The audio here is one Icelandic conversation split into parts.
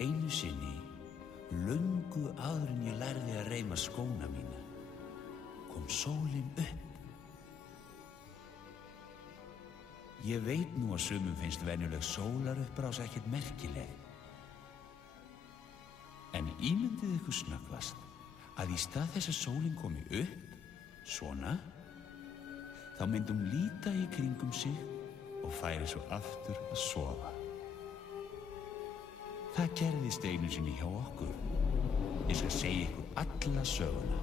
Einu sinni, löngu áður en ég lærði að reima skóna mína, kom sólin upp. Ég veit nú að sumum finnst venjuleg sólaruppbrás ekkert merkileg. En ímyndið ykkur snöggvast að í stað þess að sólin komi upp, svona, þá myndi hún líta í kringum sig og færi svo aftur að sofa. Það gerðist einu sinni hjá okkur. Ég skal segja ykkur alla söguna.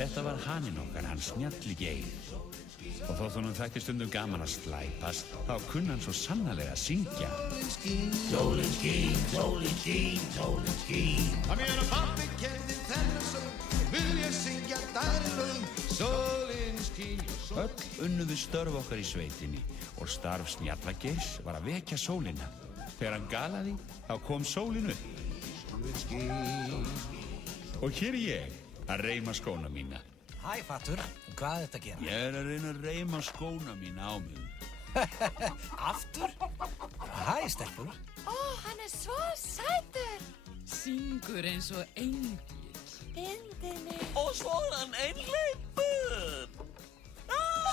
Þetta var haninn okkar, hann Snjalli Geir. Og þótt honum þætti stundum gaman að slæpast, þá kunni hann svo sannarlega að syngja. Sólin skín, sólin skín, sólin skín. Að mér og pabbi kenndi þennan söng, vil ég syngja daginn löng. Sólin skín, sólin skín. Öll unnuðu störf okkar í sveitinni og starf Snjalla Geirs var að vekja sólina. Þegar hann galaði, þá kom sólin upp. Sólin skín. Og hér er ég að reima skóna mína. Hæ, Fattur. Hvað er þetta að gera? Ég er að reyna að reima skóna mína á mig. Aftur? Hæ, stelpur. Ó, hann er svo sætur. Syngur eins og engill. Indinni. Og svona einhleipur.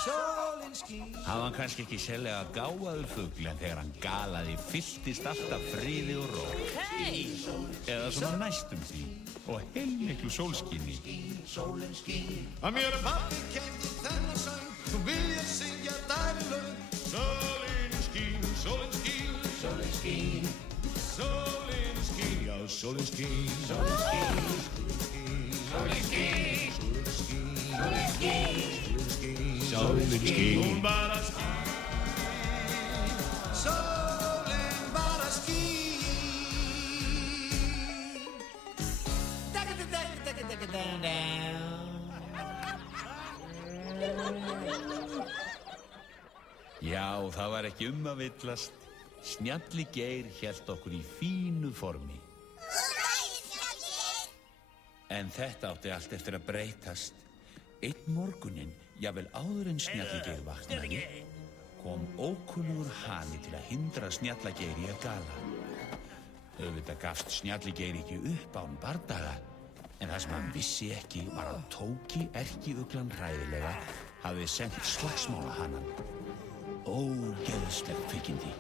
Sólin skín. Hann var kannski ekki sérlega gáfaður fugl, en þegar hann galaði fylltist alltaf friði og ró. Hei! Eða svona næstum því. Og heilmiklu sólskinni. Sólin skín. Að mér og pabbi kenndi þennan söng, þú vil ég syngja daginn löng. Sólin skín, sólin skín. Sólin skín. Sólin skín, já, sólin skín. Sólin skín. Sólin skín. Sólin skín. Sólin skín. Sólin skín. Sólin skín. Hún bara skín. Sólin bara skín. Já, það var ekki að villast. Snjalli Geir hélt okkur í fínu formi. En þetta átti allt eftir að breytast. Einn morguninn, jafnvel áður en Snjalli Geir vaknaði, kom ókunnugur hani til að hindra Snjalla Geir í að gala. Auðvitað gafst Snjalli Geir ekki upp án bardaga, en það sem hann vissi ekki var að Tóki erkiuglan hræðilega hafði sent slagsmálahanan. Ógeðslegt kvikindi.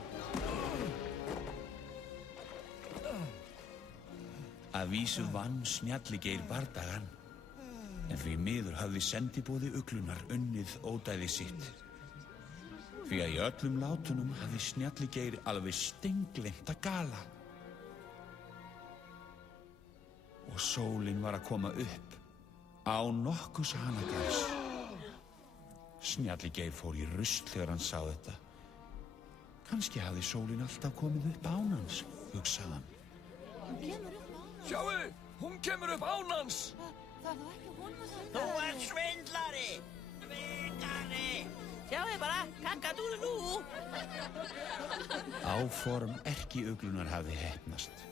Að vísu vann Snjalli Geir bardagan, en því miður hafði sendiboði uglunar unnið ódæði sitt. Því að í öllum látunum hafði Snjalli Geir alveg steingleymt að gala. Og sólin var að koma upp án nokkurs hanagals. Snjalli Geir fór í rusl þegar hann sá þetta. Kannski hafði sólin alltaf komið upp án hans, hugsaði hann. Sjáu, hún kemur upp án hans. Það er nú ekki hún að Þú ert svindlari. Vikari. Sjáðu bara, kakadúlú. Áform erkiuglunar hafði heppnast.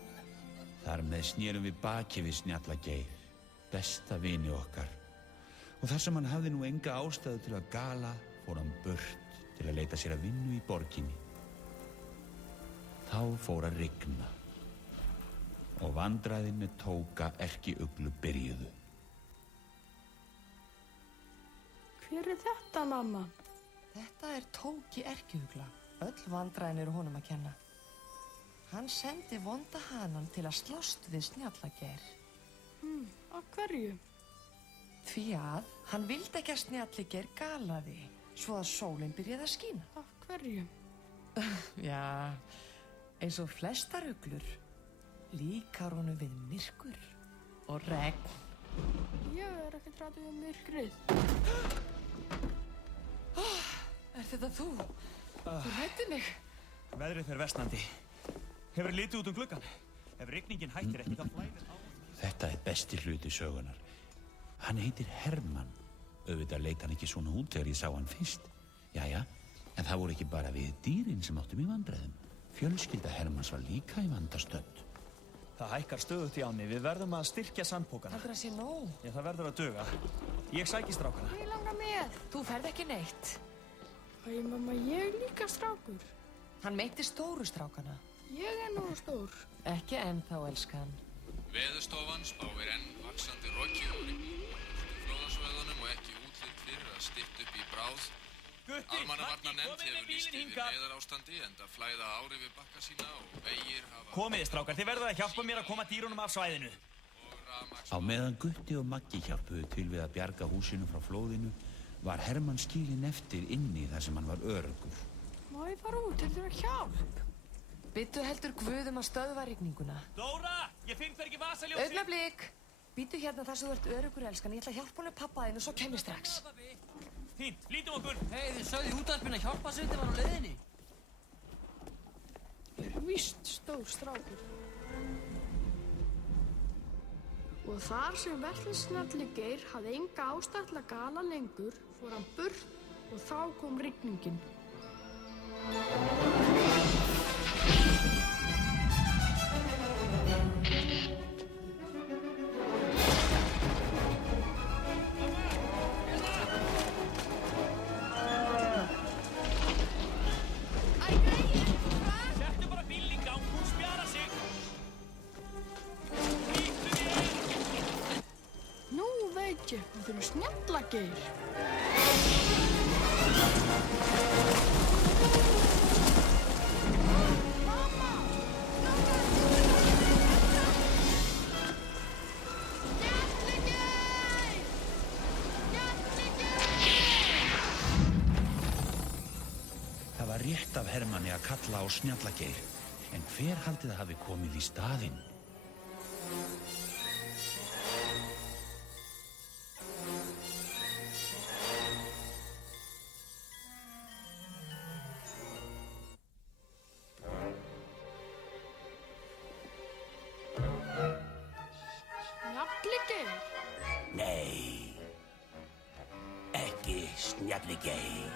Þar með snérum við baki við Snjalla Geir, besta vini okkar. Og þar sem hann hafði nú enga ástæðu til að gala, fór hann burt til að leita sér að vinnu í borginni. Þá fór að rigna og vandræðin með Tóka erkiuglu byrjuðu. Hver er þetta, mamma? Þetta er Tóki erkiugla. Öll vandræðin eru honum að kenna. Hann sendi vonda hanan til að slást við Snjalla Geir. Af hverju? Því að hann vildi ekki að Snjalli Geir galaði, svo að sólin byrjaði að skína. Af hverju? Já, eins og flestar uglur líkar honum við myrkur og regn. Ég er ekki hræddur við myrkrið. Er þetta þú? Þú hræddir mig. Veðrið fer versnandi. Hefur litið út gluggann. Ef rigningin hættir ekki, þá flæðir á. Þetta er besti hluti sögunar. Hann heitir Hermann. Auðvitað leit hann ekki svona út þegar ég sá hann fyrst. Jæja, en það voru ekki bara við dýrin sem áttum í vandræðum. Fjölskylda Hermanns var líka í vandastödd. Það hækkar stöðugt í ánni. Við verðum að styrkja sandpokana. Heldur það sé nóg? Já, það verður að duga. Ég sæki strákana. Ég langar með. Þú ferð ekki neitt. Æ, mamma, ég er líka strákur. Hann meinti stóru strákana. Ég er nógu stór. Ekki ennþá, elskan. Veðurstofan spáir enn vaxandi roki og rigningu á flóðasvæðunum og ekki útlit fyrir að stytta upp í bráð. Almannavarnanefnd hefur lýst yfir neyðarástandi enda flæða ári við bakka sína og vegir hafa... Komiði, strákar, þið verður að hjálpa mér að koma dýrunum af svæðinu. Á meðan Gutti og Maggi hjálpuðu til við að bjarga húsinu frá flóðinu var Hermann skilinn eftir inni þar sem hann var öruggur. Má ég fara út, heldur það hjálp? Bittu heldur Guðum að stöðva rigninguna. Dóra, ég finn þér ekki vasaljósi. Augnablik. Býtu hérna þar sem þú ert öruggur, elskan. Ég ætla að hjálpa honum pappa þinn og svo kem ég strax. Fínt, lítum okkur. Hei, þið sögðu í útvarpinu að hjálpa sveitin var á leiðinni. Ég er víst stór strákur. Og þar sem verslunarsnjalli Geir hafði enga ástæðu til að gala lengur, fór hann burt og þá kom rigningin. Við þurfum snjalla Geir. Mamma! Snjalli Geir! Snjalli Geir! Það var rétt af Hermanni að kalla á Snjalla Geir, en hver haldið það hafi komið í staðinn? Nei, ekki Snjalli Geir.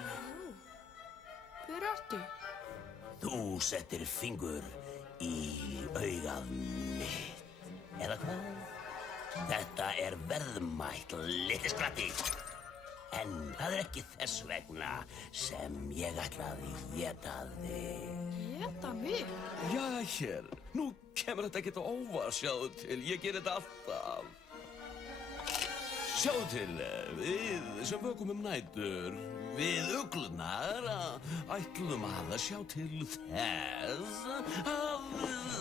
Hver ertu? Þú settir fingur í augað mitt, eða hvað? Þetta er verðmætt, litli skratti. En það er ekki þess vegna sem ég ætlaði að éta þig. Éta mig? Já, hér. Nú kemur þetta ekkert á óvart, sjáðu til. Ég ger þetta alltaf. Sjáðu til, við sem vökum nætur, við uglunar ætlum að sjá til þess að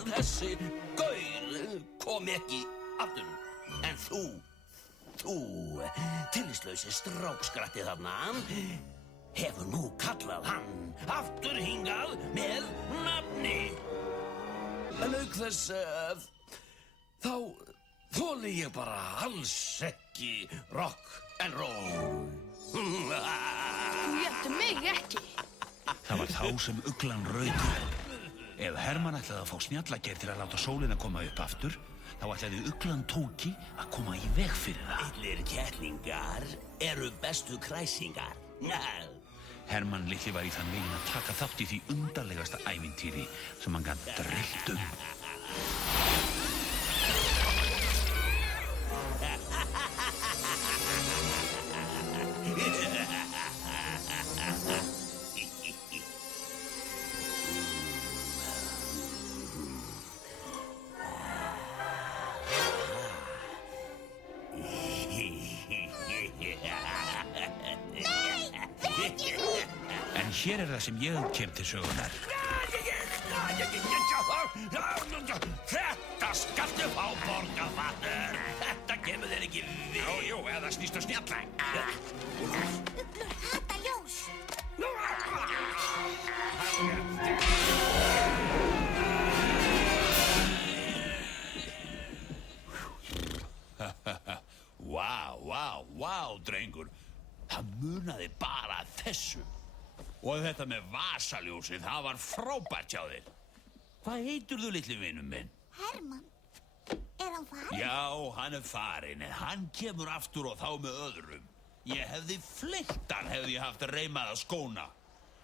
þessi gaur kom ekki aftur. En þú, tillitslausi strákskratti þarna, hefur nú kallað hann aftur hingað með nafni. En auk þess, þá þoli ég bara alls ekki rock and roll. Þú étur mig ekki. Það var þá sem uglan rauk upp. Ef Hermann ætlaði að fá Snjalla Geir til að láta sólina koma upp aftur, þá ætlaði uglan Tóki að koma í veg fyrir það. Allir kettlingar eru bestu kræsingar. Hermann litli var í þann veginn að taka þátt í því undarlegasta ævintýri sem hann gat dreymt um. En hér er það sem ég kem til sögunar. Þetta skaltu fá borgarfattur. Þetta kemur þér ekki við. Jú, eða snýstu Snjalla. Uglur hata ljós. Vá, drengur. Það munaði bara þessu. Og þetta með vasaljósið, það var frábært hjá þér. Hvað heitirðu, litli vinur minn? Hermann. Er hann farinn? Já, hann er farinn, en hann kemur aftur og þá með öðrum. Ég hefði fleitt hann hefði ég haft reimaða skóna.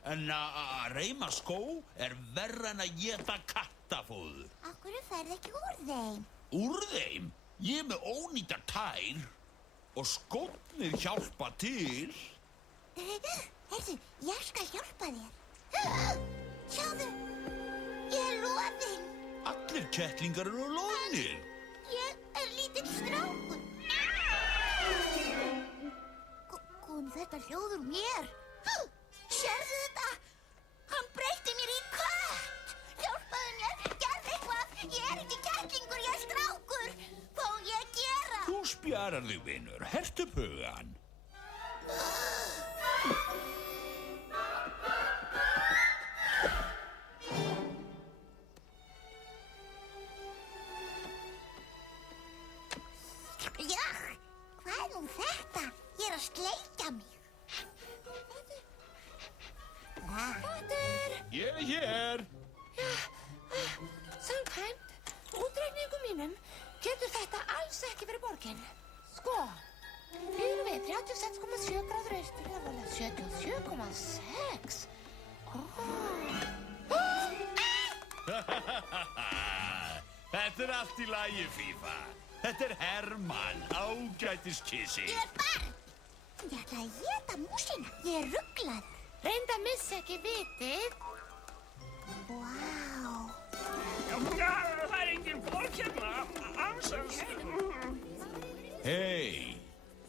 En að reima skó er verra en að éta kattafóður. Af hverju ferð ekki úr þeim? Úr þeim? Ég er með ónýtar tær og skónir hjálpa til. Heyrðu, ég skal hjálpa þér. Sjáðu, ég er loðinn. Allir kettlingar eru loðnir. Ég er lítill strákur. Kom þetta hljóð úr mér? Sérðu þetta? Hann breytti mér í kött. Hjálpaðu mér, gerðu eitthvað. Ég er ekki kettlingur, ég er strákur. Hvað á ég að gera? Þú spjarar þig, vinur. Hertu upp hugann. Já, hvað er nú þetta? Ég er að sleikja mig. Potter! Ég er hér. Samkvæmt útreikningum mínum getur þetta alls ekki verið borgin. Sko, erum við 36,7 gráður austur eða volið 77,6. Þetta er allt í lagi, Fífa. Þetta er Hermann, ágætiskissi. Ég er barn! Ég ætla að éta músina. Ég er ruglaður. Reyndu að missa ekki vitið. Vá. Það er engin borg hérna. Ansans. Hey,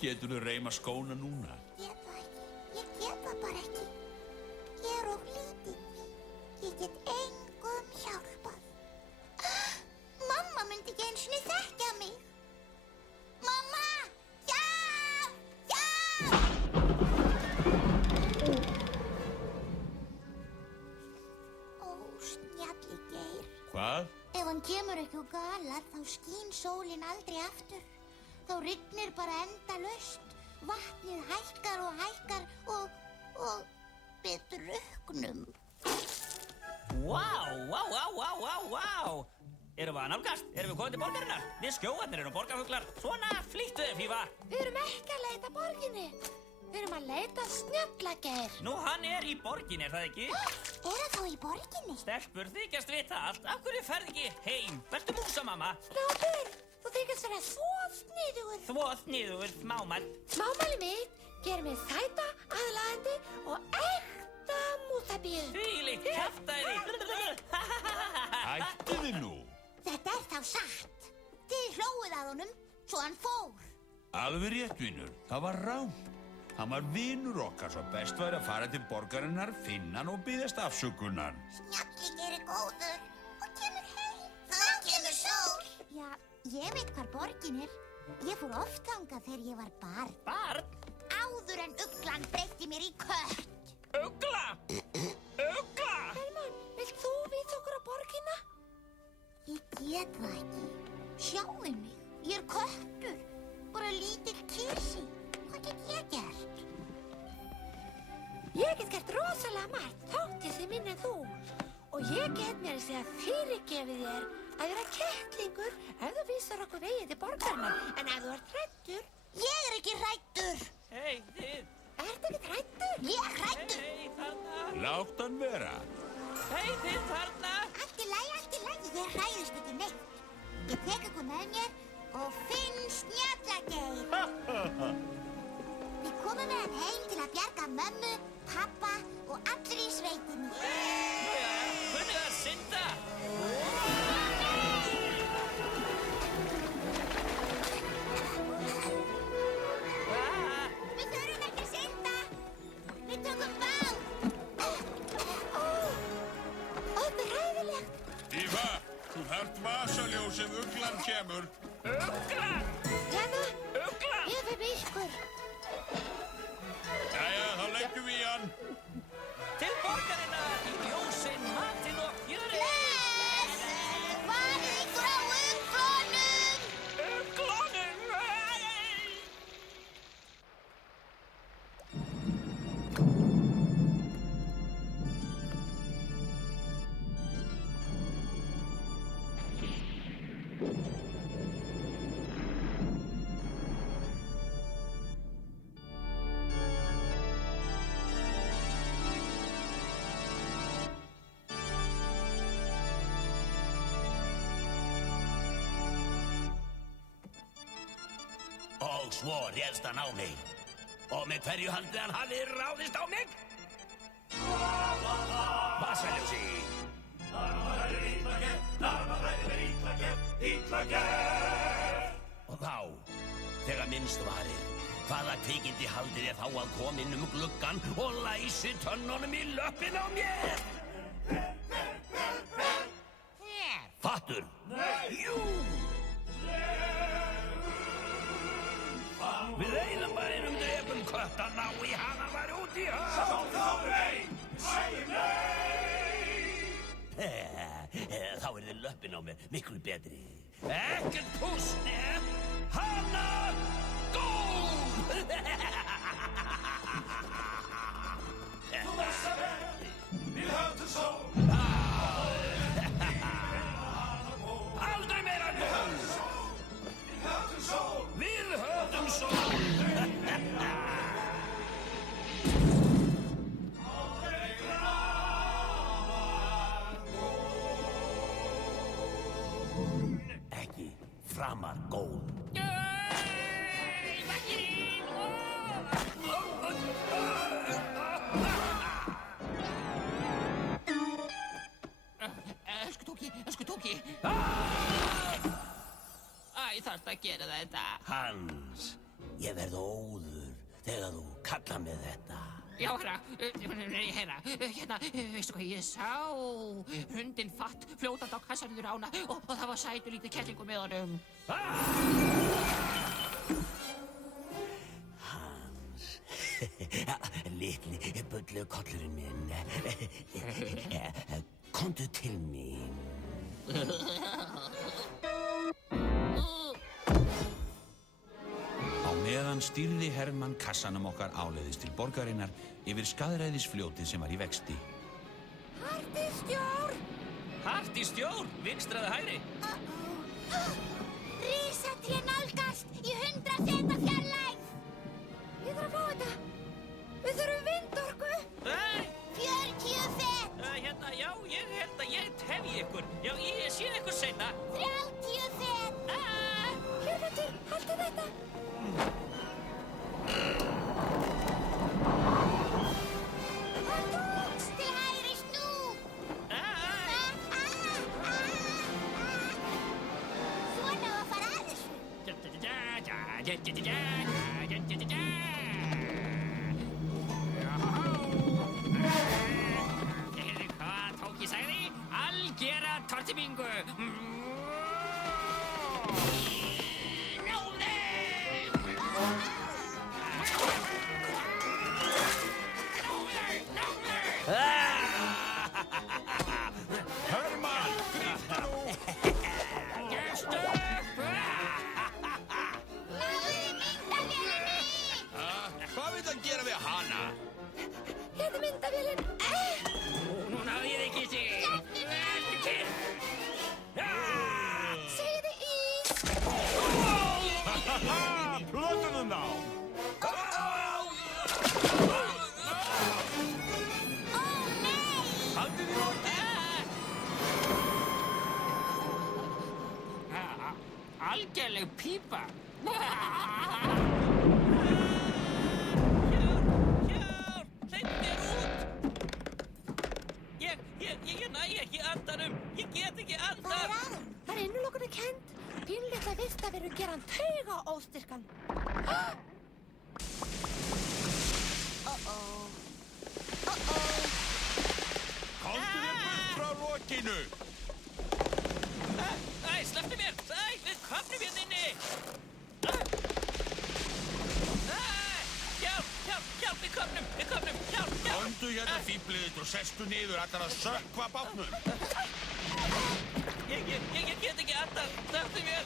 geturðu reima skóna núna? Ég get það bara ekki. Ég er of lítill. Ég get engum hjálpað. Mamma myndi ekki einu sinni þekkja mig. Mamma! Hjálp! Hjálp! Ó, snjalli Geir. Hvað? Ef hann kemur ekki og galar, þá skín sólin aldrei aftur. Þá rignir bara endalaust. Vatnið hækkar og hækkar og við drukknum. Vá. Erum við að nálgast? Erum við komið til borgarinnar? Við skjóarnir erum borgarfuglar. Svona, flýttu þig, Fífa. Við erum ekki að leita borginni. Við erum að leita Snjallageir. Nú, hann er í borginni, er það ekki? Er hann þá í borginni? Stelpur þykjast vita allt. Af hverju ferð ekki heim? Vertu músa, mamma. Snápur, þú þykjast vera þvoðsniðugur. Þvoðsniðugur, smámæl. Smámæli mitt gerir mig sæta, aðlaðandi og ekta músabíu. Þvílíkt kjaftæði. Hættu þið nú. Þetta er þá satt. Þið hlóið að honum, svo hann fór. Alveg rétt, vinur. Það var rámt. Hann var vinur okkar, svo best væri að fara til borgarinnar, finna hann og biðjast afsökunar. Snjalli Geir er góður og kemur heim. Það kemur sól. Já, ég veit hvar borgin er. Ég fór oft þangað þegar ég var barn. Barn? Áður en uglan breytti mér í kött. Ugla? Ugla? Hermann, vilt þú vísa okkur á borgina? Ég get það ekki. Sjáu mig, ég er köttur. Bara lítill kisi. Hvað get ég gert? Ég get gert rosalega margt, þótt ég sé minni en þú. Og ég get mér að segja fyrirgefið þér að vera kettlingur ef þú vísar okkur vegið til borgarinnar. En ef þú ert hræddur... Ég er ekki hræddur. Hei, þið. Ertu ekki hræddur? Ég er hræddur. Hei, þarna. Látt hann vera. Hei, þið þarna. Allt í lagi. Ég hræðist ekki neitt. Ég tek ykkur með mér og finn Snjallageir. Við komum með hann heim til að bjarga mömmu, pappa og allir í sveitinni. Kunnið að synda. Við þurfum ekki að synda. Við tökum bát. Þetta er hræðilegt. Fífa, þú þarft vasaljós ef uglan kemur. Ugla! Jæna, Ugla! ég fyrir með ykkur. Jæja, þá leggjum við í hann. Til borgarinnar, í ljósin, matinn og fjörið. Bless! Farið ykkur á uglunum! Uglunum! Og svo réðst hann á mig. Og með hverju haldið hann hafi ráðist á mig? Vasaljósi. Illa gert. Og þá, þegar minnst varir, hvaða kvikindi haldið þér þá að koma inn gluggan og læsi tönnunum í löppin á mér? Fattur? Nei! Jú! Við einum bærum drefum kött að ná í hana var út í höf. Sá þá nei! Sæjum nei! Þá þið löppin á mér miklu betri. Ekkert púss, nefn! Hana góð! Þú veist að við höfðum svo. Aldrei meira góð! Við höfðum svo. Við höfðum svo. Ekki framar góð. Elsku Tóki. Æ, þarft að gera þetta. Hans, ég verð óður þegar þú kalla mig þetta. Já, herra, veistu hvað, ég sá hundinn Fatt fljótandi á kassanum ána og það var sætur lítið kettlingur með honum. Hans, litli bullu kollurinn minn, komdu til mín. Á meðan stýrði Hermann kassanum okkar áleiðis til borgarinnar yfir Skaðræðisfljótið sem var í vexti. Hart í stjór! Hart í stjór, vinstra eða hægri? Risatré nálgast í 100 feta fjarlægð. Ég þarf að fá þetta. Við þurfum vindorku. Nei. 40 fet. Já, ég held að ég tefji ykkur. Já, ég sé ykkur seinna. 30 fet. Hjörletur, haltu þetta. Það tókst til hægri snú. Svona að fara að þessu. Hvað Tóki sagði? Algera tortibingu. Hermann, gríptu nú! Gestu! Náðu myndavélinni! Hvað vil hann gera við hana? Hérna myndavélin. Nú náðu ég ekki sig. Ertu kyrr? Segðu ís. Plötunum þá! Haldið í loki! Algerleg pípa. Hleyptu mér út. Ég næ ekki andanum. Ég get ekki andan. Hvað er að hann? Það er innulokuna kennt. Pínlitla vista verður gera hann tauga óstyrkan. Komdu þér burt frá lokinu! Æ, slepptu mér. Æ, við komnum hérna inni. Hjálp, við komnum, hjálp. Komdu hérna fíblið og sestu niður allar að sökkva bátnum. Ég get ekki andan. Slepptu mér.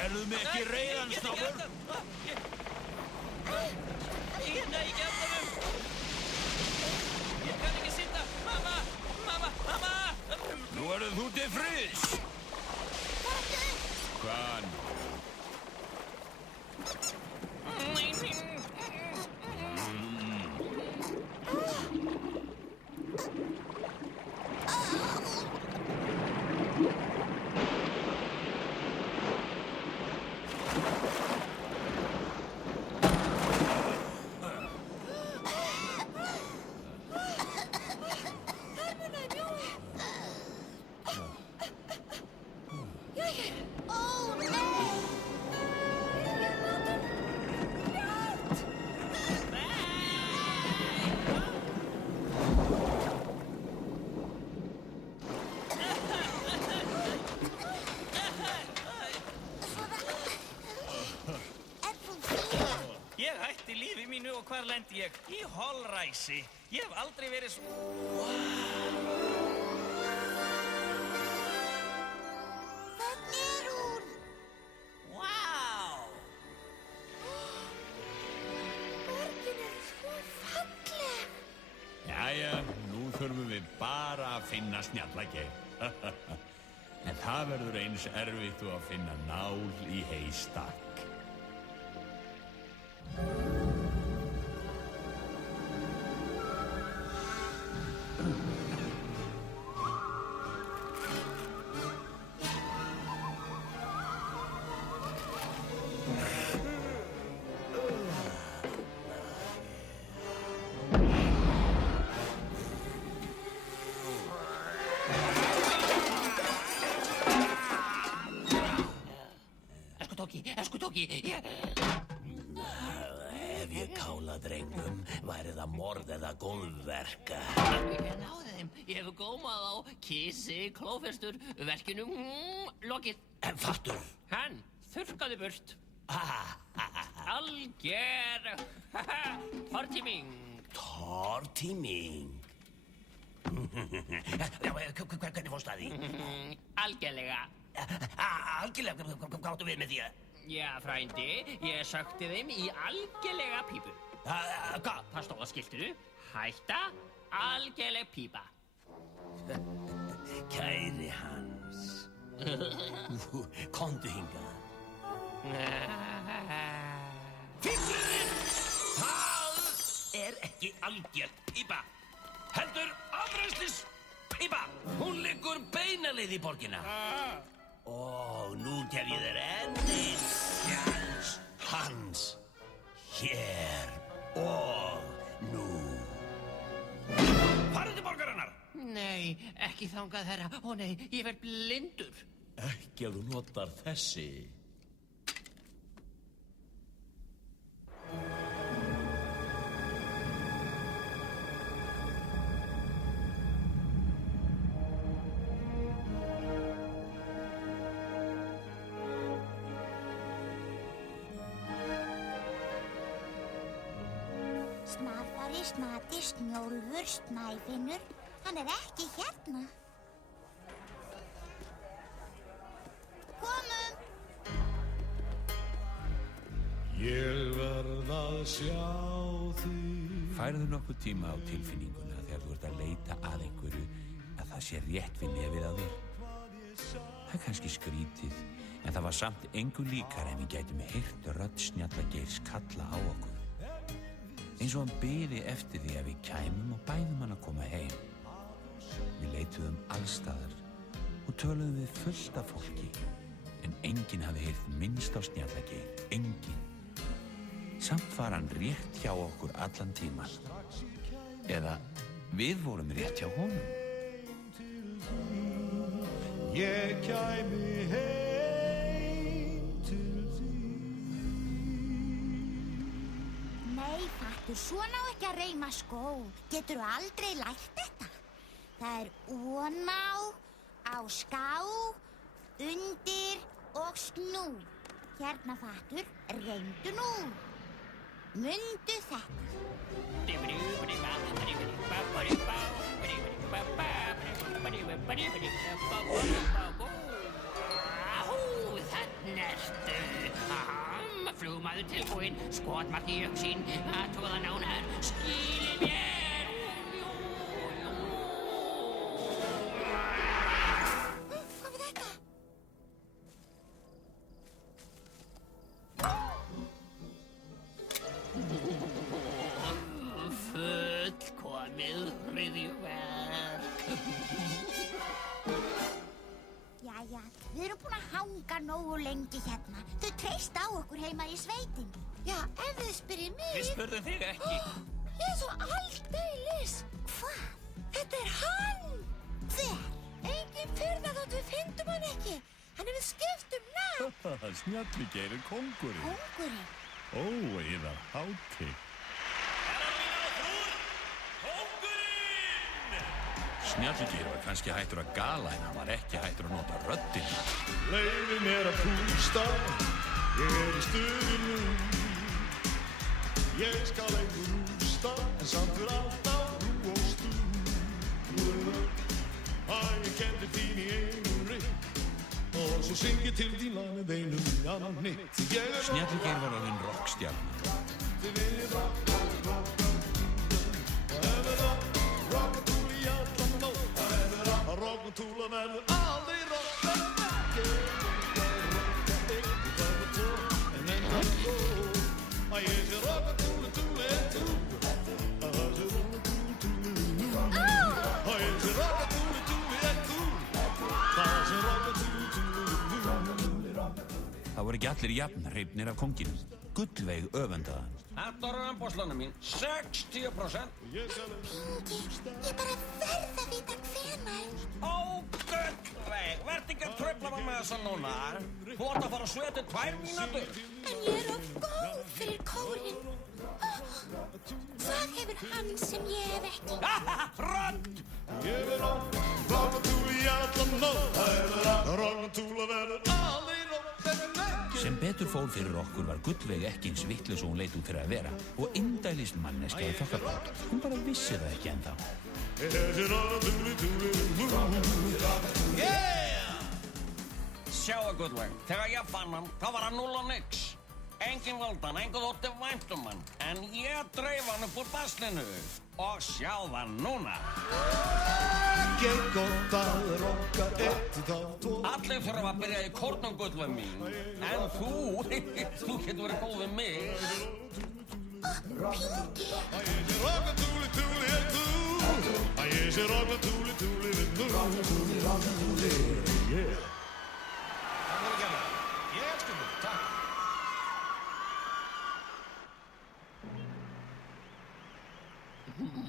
Gerðu mig ekki reiðan, snákur. Ég næ ekki andanum. Ég kann ekki sitja. Mamma. Nú verður þú til friðs. Hvað nú? lendi ég í holræsi. Ég hef aldrei verið svo... Þarna er hún. Vá! Borgin er svo falleg. Jæja, nú þurfum við bara að finna Snjallageir. En það verður eins erfitt og að finna nál í heystakk. Eskutóki, Ef ég kála drengnum, væri það morð eða góðverka. Ég náði þeim. Ég hef gómað á kísi, klófestur, verkinu, lokið. En fattur? Hann þurrkaði burt. Alger tortíming. Tortíming? Hvernig fórstu að því? Algerlega. Algerlega? Hvað áttu við með því að? Já, frændi, ég sökti þeim í algerlega pípu. Hvað? Það stóð á skiltinu. Hætta, algerleg pípa. Kæri Hans. Komdu hingað. Fingurinn! Það er ekki alger pípa. Heldur afræslis pípa. Hún liggur beinaleið í borgina. Og nú gef ég þér enn einn sjans, Hans. Hér og nú. Farðu til borgarinnar! Nei, ekki þangað þeirra. Ó nei, ég verð blindur. Ekki ef þú notar þessi. Snarfari, Snati, Snjólfur, Snæfinnur. Hann er ekki hérna. Komum! Ég verð að sjá þig. Færðu nokkuð tíma á tilfinninguna þegar þú ert að leita að einhverju að það sé rétt við nefið á þér? Það er kannski skrítið, en það var samt engu líkar en við gætum heyrt rödd Snjallageirs kalla á okkur. Eins og hann biði eftir því að við kæmum og bæðum hann að koma heim. Við leituðum allstaðar og töluðum við fullt af fólki, en enginn hafði heyrt minnst á Snjallageir, enginn. Samt var hann rétt hjá okkur allan tíman. Eða við vorum rétt hjá honum. Ég kæmi heim til Nei, fattur, svona á ekki að reima skó. Geturðu aldrei lært þetta? Það er oná, á ská, undir og snú. Hérna, fattur, reyndu nú. Mundu þetta. Þarna ertu. Flugmaður tilbúinn, skotmark í öxin, athuga nánar, skýli mér. Hvað var þetta? Fullkomið hryðjuverk. Jæja, við erum búin að hanga nógu lengi hérna. Þau treysta á okkur heima í sveitinni. Já, ef þið spyrir mig... Við spurðum þig ekki. Ég er svo aldeilis. Hvað? Þetta er hann! Hver? Engin furða þótt við fyndum hann ekki. Hann hefur skipt nafn. Snjallageir er kóngurinn. Kóngurinn? Ó, yðar hátign. Snjallageir var kannski hættur að gala en hann var ekki hættur að nota röddina. Leyfi mér að pústa, ég er í stuði nú. Ég skal engu rústa, en samt alltaf rú og stú. Ég kendi þín í einum rykk, og svo syng ég til þín með einum annan hnytt. Snjalligeir var orðinn rockstjarna. Þið viljið rocka, rockatúl í allan nótt. Rockatúlan verður aldrei rocka. En enda góð, að ég sé rockatúli, túli, tú. Að það sé rockatúli, túli, tú. Að ég sé rockatúli, túli, tú. Það sé rockatúli, túli, tú. Það voru ekki allir jafn hrifnir af kónginum. Gullveig öfundaði hann. Þetta eru umbúðslánum mín, 60%. Ingi, ég bara verð að vita hvenær. Ó, Gullveig, verð ekki að trufla mig með þessa núna. Þú átt að fara að sveta 2 mínútur. En ég er of góð fyrir kórinn. Hvað hefur hann sem ég hef ekki? Rödd! Ég vil rockatúl í allan nótt. Rockatúla verður aldrei rocka. Sem betur fór fyrir okkur var Gullveig ekki eins vitlaus og hún leit út fyrir að vera og indælist manneskja í þokkabót. Hún bara vissi það ekki ennþá. Yeah! Sjáðu Gullveig, þegar ég fann hann, þá var hann 0 og nix. Engin valdi hann, engin þótti vænt hann. En ég dreif hann upp úr baslinu. Og sjáðu hann núna. Ekki gott að rocka eitt í þá tvo. Allir þurfa að byrja í kórnum, Gullveig mín. En þú getur verið góð við mig. Pingi. Að ég sé rockatúli, túli, tú. Að ég sé rockatúli, túli, tú. Rockatúli, rockatúli, yeah. Takk fyrir gerða. Ég elskum þig, takk.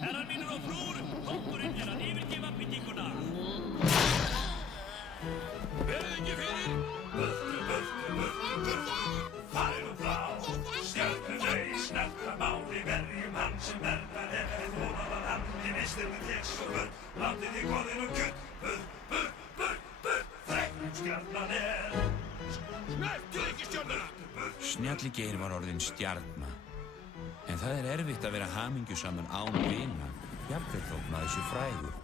Herrar mínir og frúr, kóngurinn er að yfirgefa bygginguna. Verðingi fyrir! Burtu, burtu, burtu, farið nú frá. Stjörnuleið, snöggra máli, verjum hann sem verðar við vonað að hann. Þið mistir við þess og burt, látið þið góðinn og gutt. Þregnum stjarnan er. Snertu ekki stjarnana! Snjalligeir var orðinn stjarna. En það er erfitt að vera hamingjusamur án vina, jafnvel þótt maður sé frægur.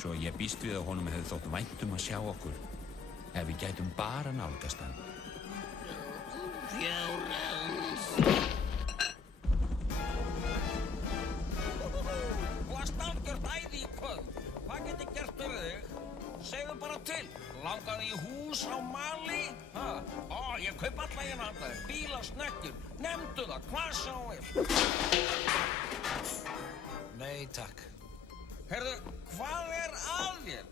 Svo ég býst við að honum hefði þótt vænt að sjá okkur, ef við gætum bara nálgast hann. Þú varst algjört æði í kvöld. Hvað get ég gert fyrir þig? Segðu bara til. Langaði í hús á Mali? Ég kaup alla hérna handa þér. Bíla, snekkjur. Nefndu það, hvað sá er? Nei, takk. Heyrðu, hvað er að þér?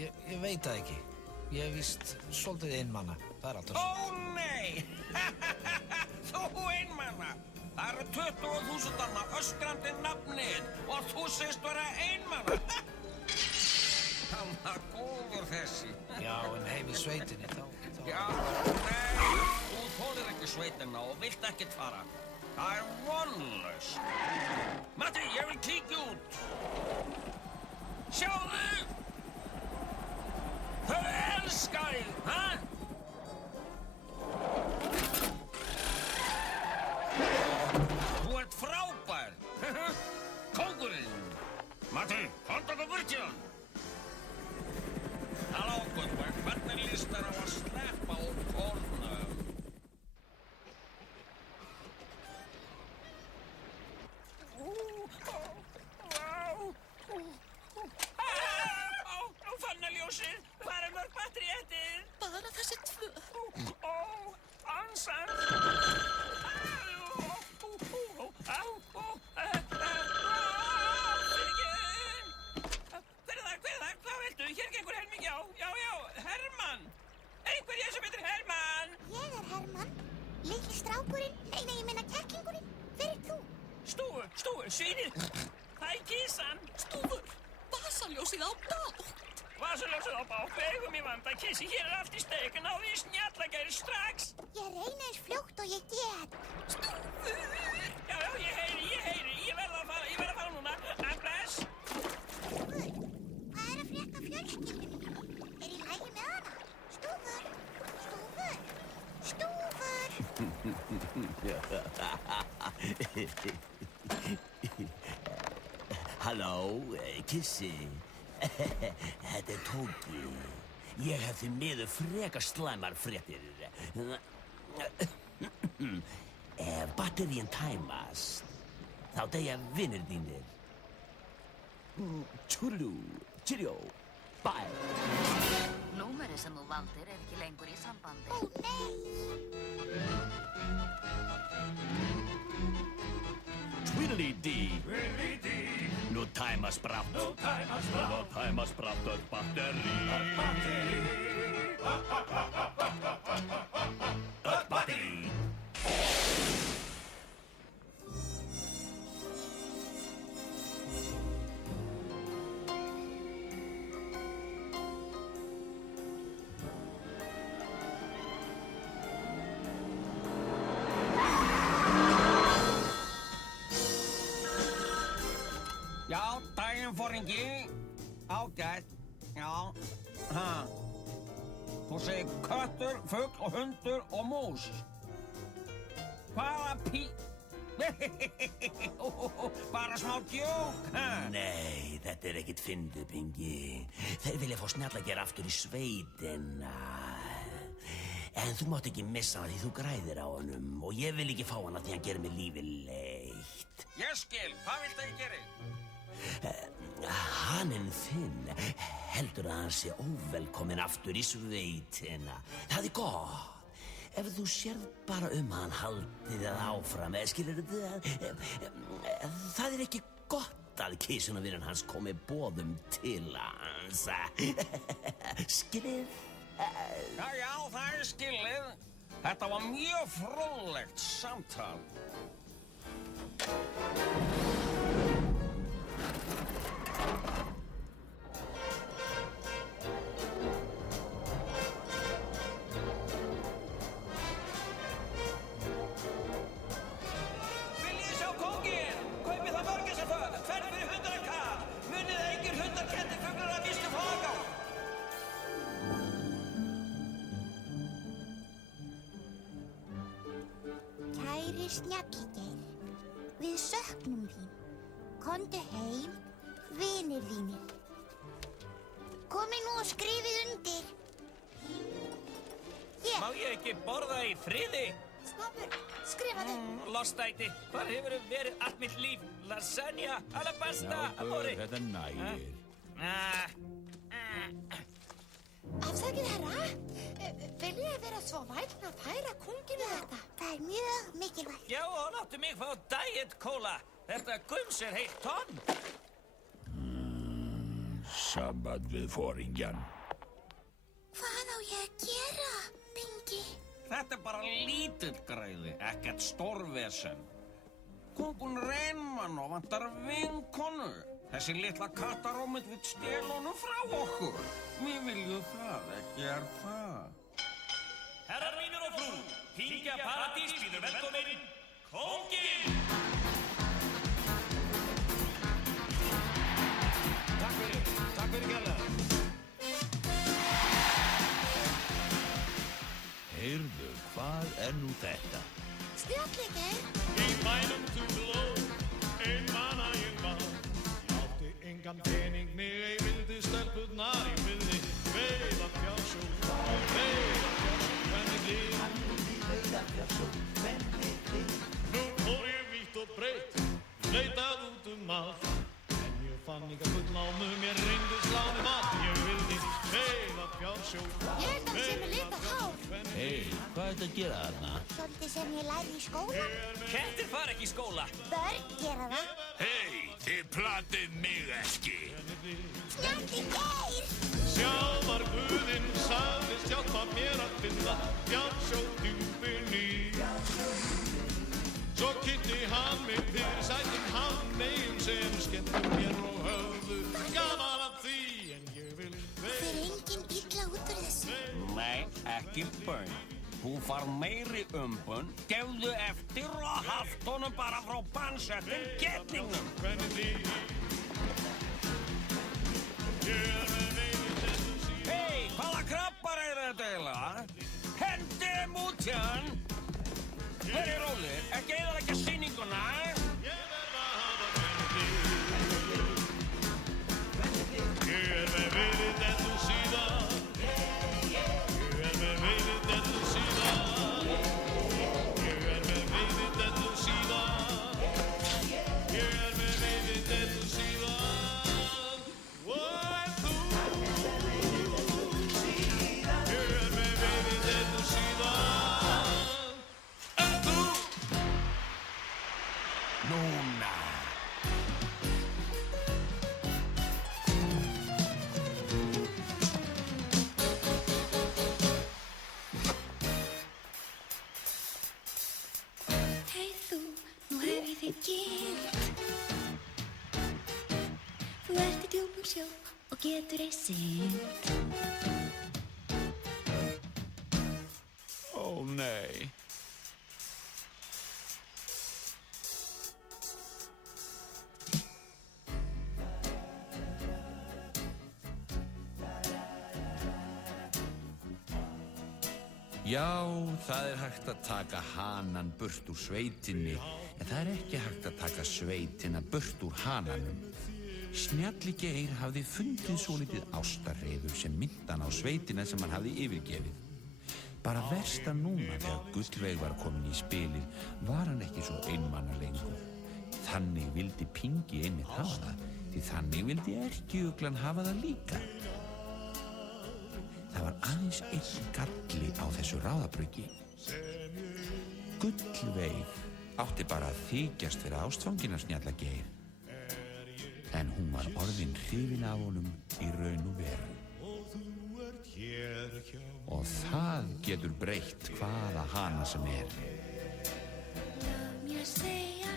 Ég veit það ekki. Ég hef víst svolítið einmana. Það er alltaf Ó, nei! Þú einmana! Það eru 20.000 annað öskrandi nafnið og þú segist vera einmana! Hann var góður þessi. Já, en heim í sveitinni þá... Já, nei, þú þolir ekki sveitina og vilt ekkert fara. Það er vonlaust. Matti, ég vil kíkja út. Sjáðu! Þau elska þig, hæ? Þú ert frábær. Kóngurinn. Matti, komdu okkur burt hérna. Halló, Gullveig, hvernig líst þér á að sleppa úr kórnum? Nú fann að ljósið. Hvar er mörg batteri eftir? Bara þessi 2. Ansans. Hér gengur helmingi á. Já, Hermann. Einhver ég sem heitir Hermann. Ég er Hermann. Litli strákurinn. Nei, ég meina kettlingurinn. Hver er þú? Stúfur, svínið. Það er kísan. Stúfur. Vasaljósið á bátt. Vasaljósið á bátt. Beigum í vanda. Kissi, hér er allt í steik. Náðu í Snjallageir strax. Ég reyna eins fljótt og ég get. Stúfur. Já, ég heyri. Ég verð að fara núna. Bless. Hvað er að frétta fjölskyldunni? Er í lagi með hana? Stúfur! Stúfur! Stúfur! Halló, Kissi. Þetta Tóki. Ég hef því miður frekar slæmar fréttir. Ef batteríin tæmast, þá deyja vinir þínir. Tjúrlú, cheerio, bye. Númerið sem þú valdir ekki lengur í sambandi. Ó, nei! Tweedledee. Nú tæmast brátt. Nú tæmast brátt öll batteri. Öll batteri. Já, daginn foringi. Ágætt. Já. Þú segir köttur, fugl og hundur og mús. Hvaða Bara smá djók, Nei, þetta ekkert fyndið, Pingi. Þeir vilja fá Snjallagér aftur í sveitina. En þú mátt ekki missa hann því þú græðir á honum og ég vil ekki fá hann því hann gerir mig lífið leitt. Ég skil, hvað viltu að ég geri? Haninn þinn heldur að hann sé óvelkominn aftur í sveitina. Það gott. Ef þú sérð bara hann haldið það áfram, skilur það ekki gott að kisunarvinurinn hans komi boðum til hans. Skilið? Já, það skilið. Þetta var mjög fróðlegt samtal. Viljið sjá kónginn? Kaupið það mörgæsarföt, ferð fyrir 100 kall. Munið að engir hundar kenndir fuglar að mistum fágá. Kæri Snjalligeir, við söknum þín. Komdu heim, vinir þínir. Komið nú og skrifið undir. Má ég ekki borða í friði? Snoppur, skrifaðu. Lostæti, hvar hefur verið allt mitt líf? Lasagna, alabasta, amore. Þetta nægir. Afsakið, herra. Viljið þið vera svo vænn að færa kónginu þetta? Það mjög mikilvægt. Já, og láttu mig fá diet cola. Þetta gums heilt tonn. Samband við foringjan. Hvað á ég að gera, Pingi? Þetta bara lítill græði, ekkert stórvesen. Kóngun Reynmann og vantar vinkonu. Þessi litla kattarómið vill stela honum frá okkur. Við viljum það, ekki það? Herrar mínir og frú, Hingja Paradís býður velkominn, kónginn! Takk fyrir kærlega. Heyrðu, hvað nú þetta? Snjalligeir. Í bænum Tungló, ein manna ég var. Ég átti engan pening, mig ei vildi stelpurnar. Ég vildi veiða fjársjóð, hvernig þið. Nú fór ég vítt og breytt, leitað út allt. En ég fann ekki fullnámu, mér reyndist láni mat. Ég vildi veiða fjársjóð. Ég held að það sé með litað hár. Hey, hvað að gera þarna? Svolítið sem ég lærði í skóla. Kettir fara ekki í skóla. Börn gera það. Hey, þið platið mig ekki. Snjalligeir! Sjávar Guðinn sagðist hjálpa mér að finna fjársjóð djúpin í. Svo kynnti hann mig fyrir sætum hamneyjum sem skemmtu mér og höfðu gaman af því. En ég vil Fer enginn illa út úr þessu? Nei, ekki bönn. Hún far meiri umbun, gefðu eftir og haft honum bara frá bannsettum ketningum. Hei, hvaða krabbar þetta eiginlega? Hendi út hérna! Verið rólir, ekki eyðileggja sýningu flöskuna. Núna. Hey þú, nú hef ég þig kynnt. Þú ert í djúpum sjó og getur ei synt. Ó nei. Já, það er hægt að taka hanan burt úr sveitinni, en það er ekki hægt að taka sveitina burt úr hananum. Snjalli Geir hafði fundið svolítið ástarreiður sem myndi hann á sveitina sem hann hafði yfirgefið. Bara versta núna þegar Gullveig var komin í spilið var hann ekki svo einmana lengur. Þannig vildi Pingi einmitt hafa það, því þannig vildi Erkiuglan hafa það líka. Það var aðeins einn galli á þessu ráðabruggi. Gullveig átti bara að þykjast fyrir ástfangin af Snjalla Geir. En hún var orðin hrifin af honum í raun og veru. Og það getur breytt hvaða hana sem er. Laf mér segja,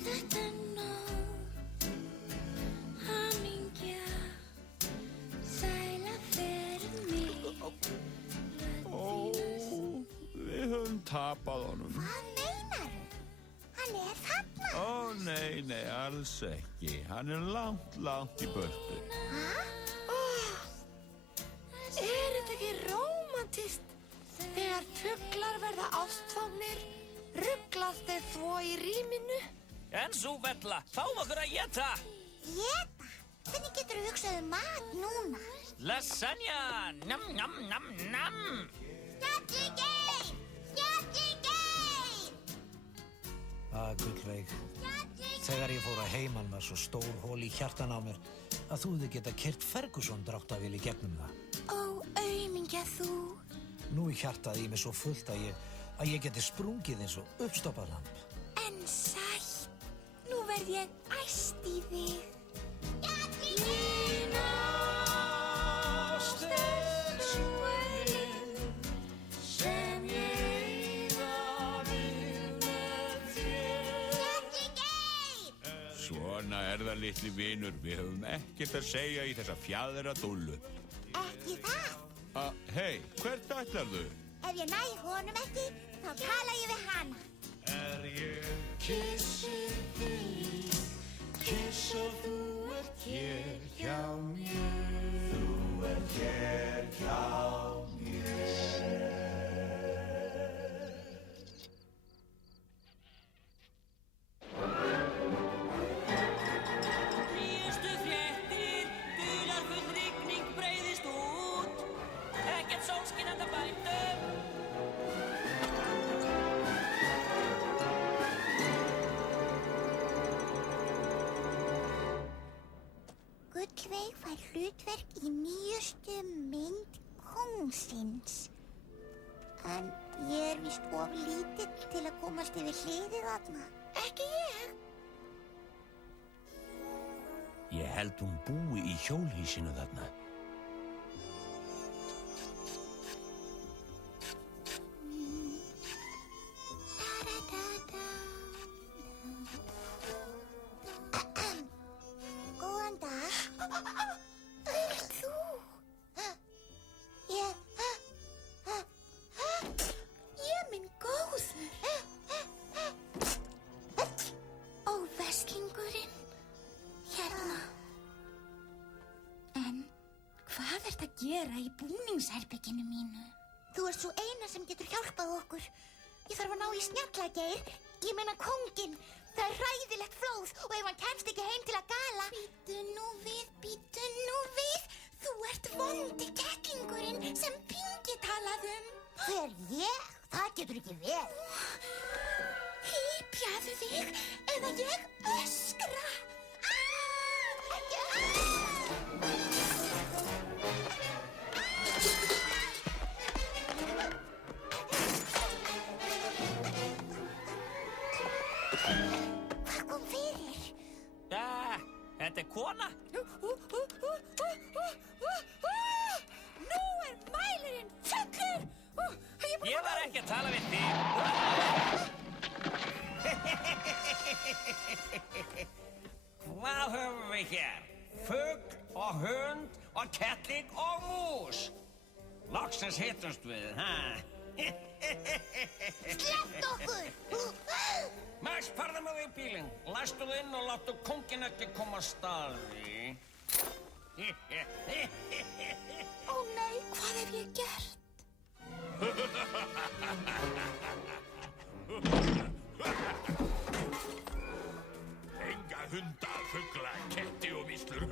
þetta er nóg. Hamingja, sæla fyrir mig. Við höfum tapað honum. Hvað meinarðu? Hann er þarna. Ó, nei, alls ekki. Hann er langt, langt í burtu. Er þetta ekki rómantist? Þegar fuglar verða ástfangnir, ruglast þeir þvo í rýminu? En sú Vella, fáum okkur að éta. Éta? Hvernig geturðu hugsað mat núna? Lasagna, nam, nam, nam, nam. Snjalli Geir! Snjalli Geir! Gullveig, þegar ég fór að heiman var svo stór hól í hjartan á mér að þú hefði geta keyrt Ferguson dráttavél í gegnum það. Ó, aumingja þú. Nú er hjartað í mig svo fullt að ég geti sprungið eins og uppstoppað lamp. En sætt, nú verð ég æst í þig. Snjalli Geir! Ást er sú ein sem ég eiga við með þér. Snjalli Geir! Svona er það, litli vinur. Við höfum ekkert að segja í þessa fjaðradúllu. Ekki það. Hei, hvert ætlarðu? Ef ég næ honum ekki, þá tala ég við hana. Er ég kyssi þig, kyss og þú ert hér hjá mér. Þú ert hér hjá mér. Nýjustu fréttir, dularfull rigning breiðist út. Ekkert sólskin handa bændum. Gullveig fær hlutverk í nýjustu mynd kóngsins. En ég er víst of lítill til að komast yfir hliðið þarna. Ekki ég. Ég held hún búi í hjólhýsinu þarna. Góðan dag. Ert þú? Ég minn góður. Ó, veslingurinn. Hérna. En hvað ert að gera í búningsherbygginu mínu? Þú ert svo eina sem getur hjálpað okkur. Ég þarf að ná í Snjallageir. Ég meina kónginn. Það er hræðilegt flóð og ef hann kemst ekki heim til að gala... Bíddu nú við. Þú ert vondi kettlingurinn sem Pingi talaði um. Hver ég? Það getur ekki verið. Hypjaðu þig eða ég öskra. Hvað kom fyrir? Þetta er kona. Nú er mælirinn fullur. Ég var ekki að tala við þig. Hvað höfum við hér? Fugl og hund og kettling og mús. Loksins hittust við, Sleppt okkur! Max, farðu með þig í bílinn. Læstu inn og láttu kónginn ekki koma af staði. Ó nei, hvað hef ég gert? Enga hunda, fugla, ketti og víslur.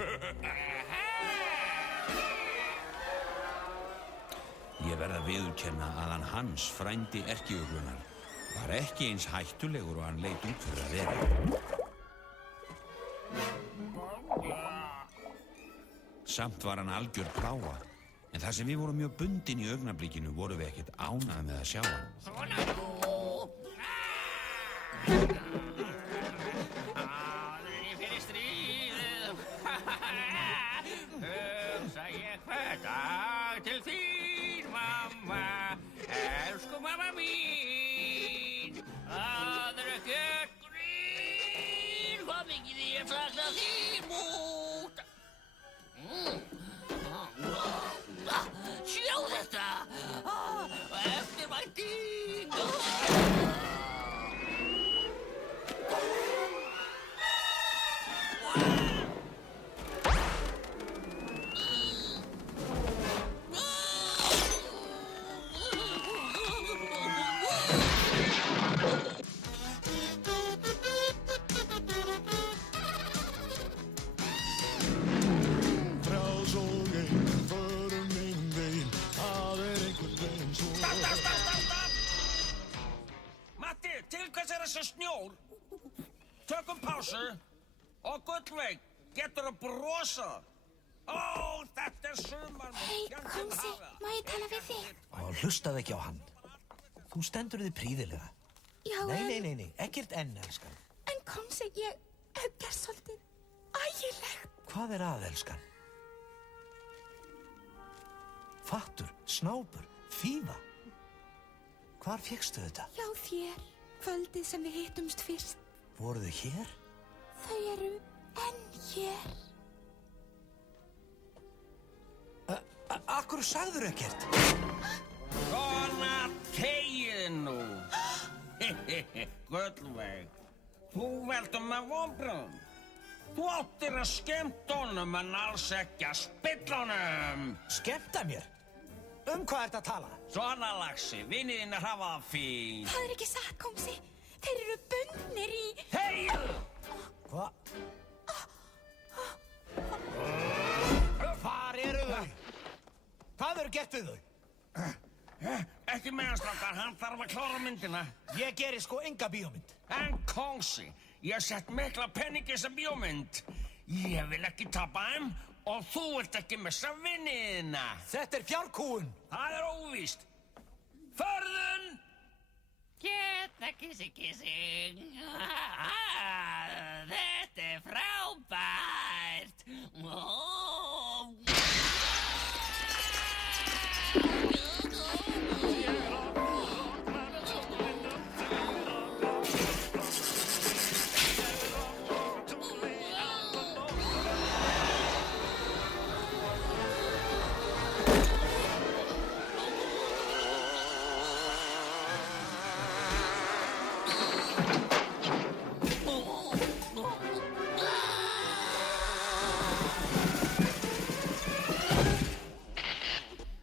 Ég verð að viðurkenna að hann Hans, frændi erkiuglunar, var ekki eins hættulegur og hann leit út fyrir að vera. Samt var hann algjör plága, en þar sem við vorum mjög bundin í augnablikinu vorum við ekkert ánægð með að sjá hann. Svona nú! Áðurinn fyrir stríðið. Hugsa ég hver dag til þín, mamma. Elsku mamma mín. Það er ekkert grín. Hvað mikið ég sakna þín, múta. Sjá þetta! Eftirvænting! Frjáls og ein, förum einum veginn. Það einhvern veginn svo... Stopp! Matti, til hvers þessi snjór? Tökum pásu. Og Gullveig, getur að brosa. Ó, þetta er sumar. Hei, Komsi, má ég tala við þig? Hlustaðu ekki á hann. Þú stendur þig prýðilega. Já, Nei, ekkert enn, elskan. En Komsi, ég hef gert svolítið ægilegt. Hvað er að, elskan? Fattur, snápur, fífa. Hvar fékkstu þetta? Já, þér. Kvöldið sem við hittumst fyrst. Voru þau hér? Þau eru enn hér. Akkur sagður ekkert? Kona, þegið nú. Gullveig, þú veldur með vonbrigðum. Þú áttir að skemmta honum en alls ekki að spilla honum. Skemmta mér? Hvað ertu að tala? Svona, Laxi, viniðinir hafa það fínt. Það er ekki satt, Komsi. Þeir eru bundnir í... Þegið! Hva? Hvar eru þau? Hvað eru gert við þau? Ekki meðanstrákar, hann þarf að klára myndina. Ég geri sko enga bíómynd. En Kongsi, ég hef sett mikla penning í þessa bíómynd. Ég vil ekki tapa þeim og þú vilt ekki missa viniðina. Þetta er fjárkúgun. Það er óvíst. Förðun! Hérna, kissi. Þetta er frábært.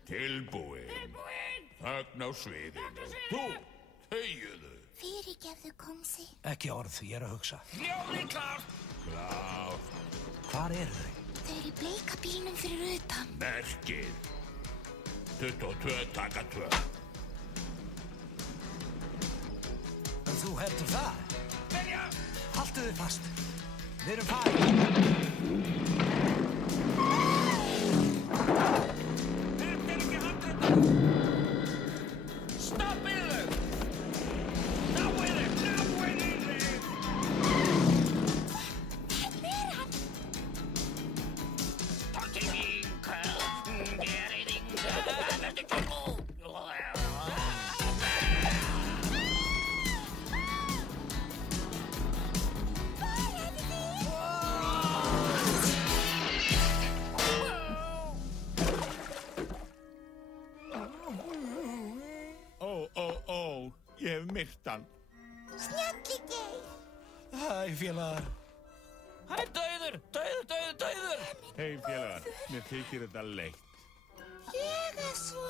Tilbúin. Þögn á sviðinu. Þú, Þegiðu. Fyrirgefðu, kóngsi. Ekki orð, ég að hugsa. Hljóðið klárt. Klárt. Hvar eru þau? Þau eru í bleika bílnum fyrir utan. Merkið. 22 taka 2. En þú heldur það? Byrja! Haltu þið fast. Við erum farin. Þetta er ekki handrita. Stoppið þau! Náið þau! Hérna er hann. Tóti vingur, gerið yngur, verður kemur. Ég hef myrt hann. Snjalli Geir. Hæ, félagar. Hann er dauður! Hei félagar, mér þykir þetta leitt. Ég er svo...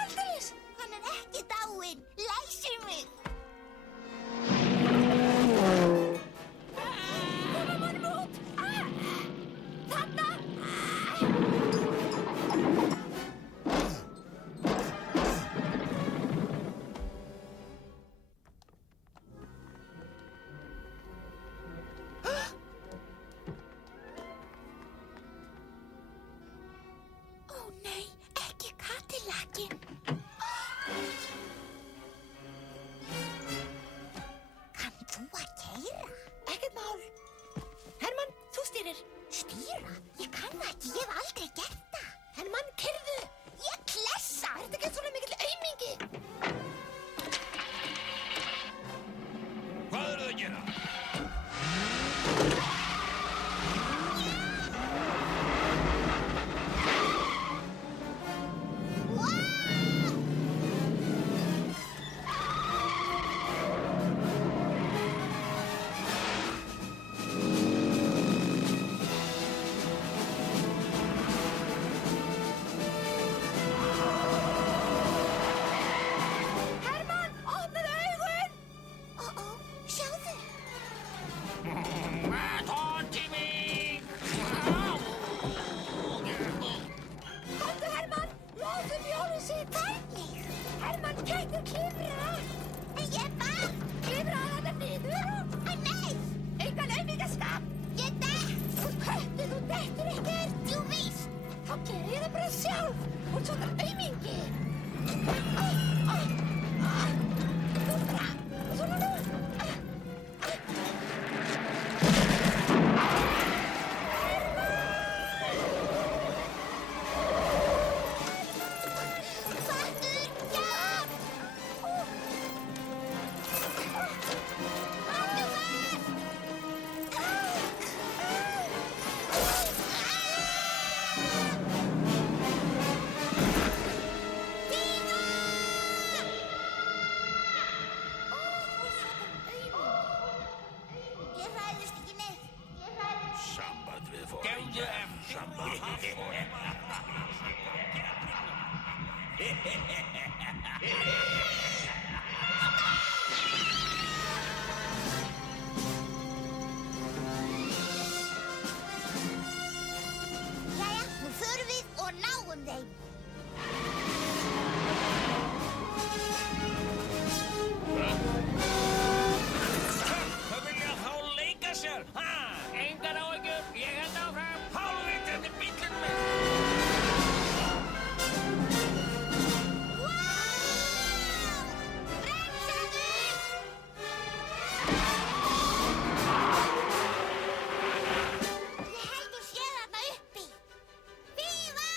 Aldeilis. Hann er ekki dáinn. Læsir mig. Koma honum út. Þarna. Ó nei, ekki Kadillakinn. Kann þú að keyra? Ekkert mál. Hermann, þú stýrir. Stýra? Ég kann það ekki, ég hef aldrei gert það. Hermann, keyrðu. Ég klessa. Ertu ekki svona mikill aumingi? Hvað eru þau að gera? Hermann, opnaðu augun! Ó, sjáðu. Tóti ving. Komdu, Hermann, látum hjólið sitt. Hvernig? Hermann, gætur klifra. En ég bara... Klifra þetta niður og... Nei, Engan aumingaskap. ég dett. Þú köttu, þú dettur ekkert. Þú víst. Þá gerir ég það bara sjálf. Þú ert svona aumingi. Þú bara... Svona nú. Fattur, hjálp! Ég hræðist ekki neitt. Ég hræðist... Samband við fólk. Gefðu eftir. Jæja, nú förum við og náum þeim. Þau vilja þá leika sér. Ha? Engar áhyggjur, ég held áfram. Hálfveit, þetta er bíllinn minn. Ég held þú sé þarna uppi. Fífa!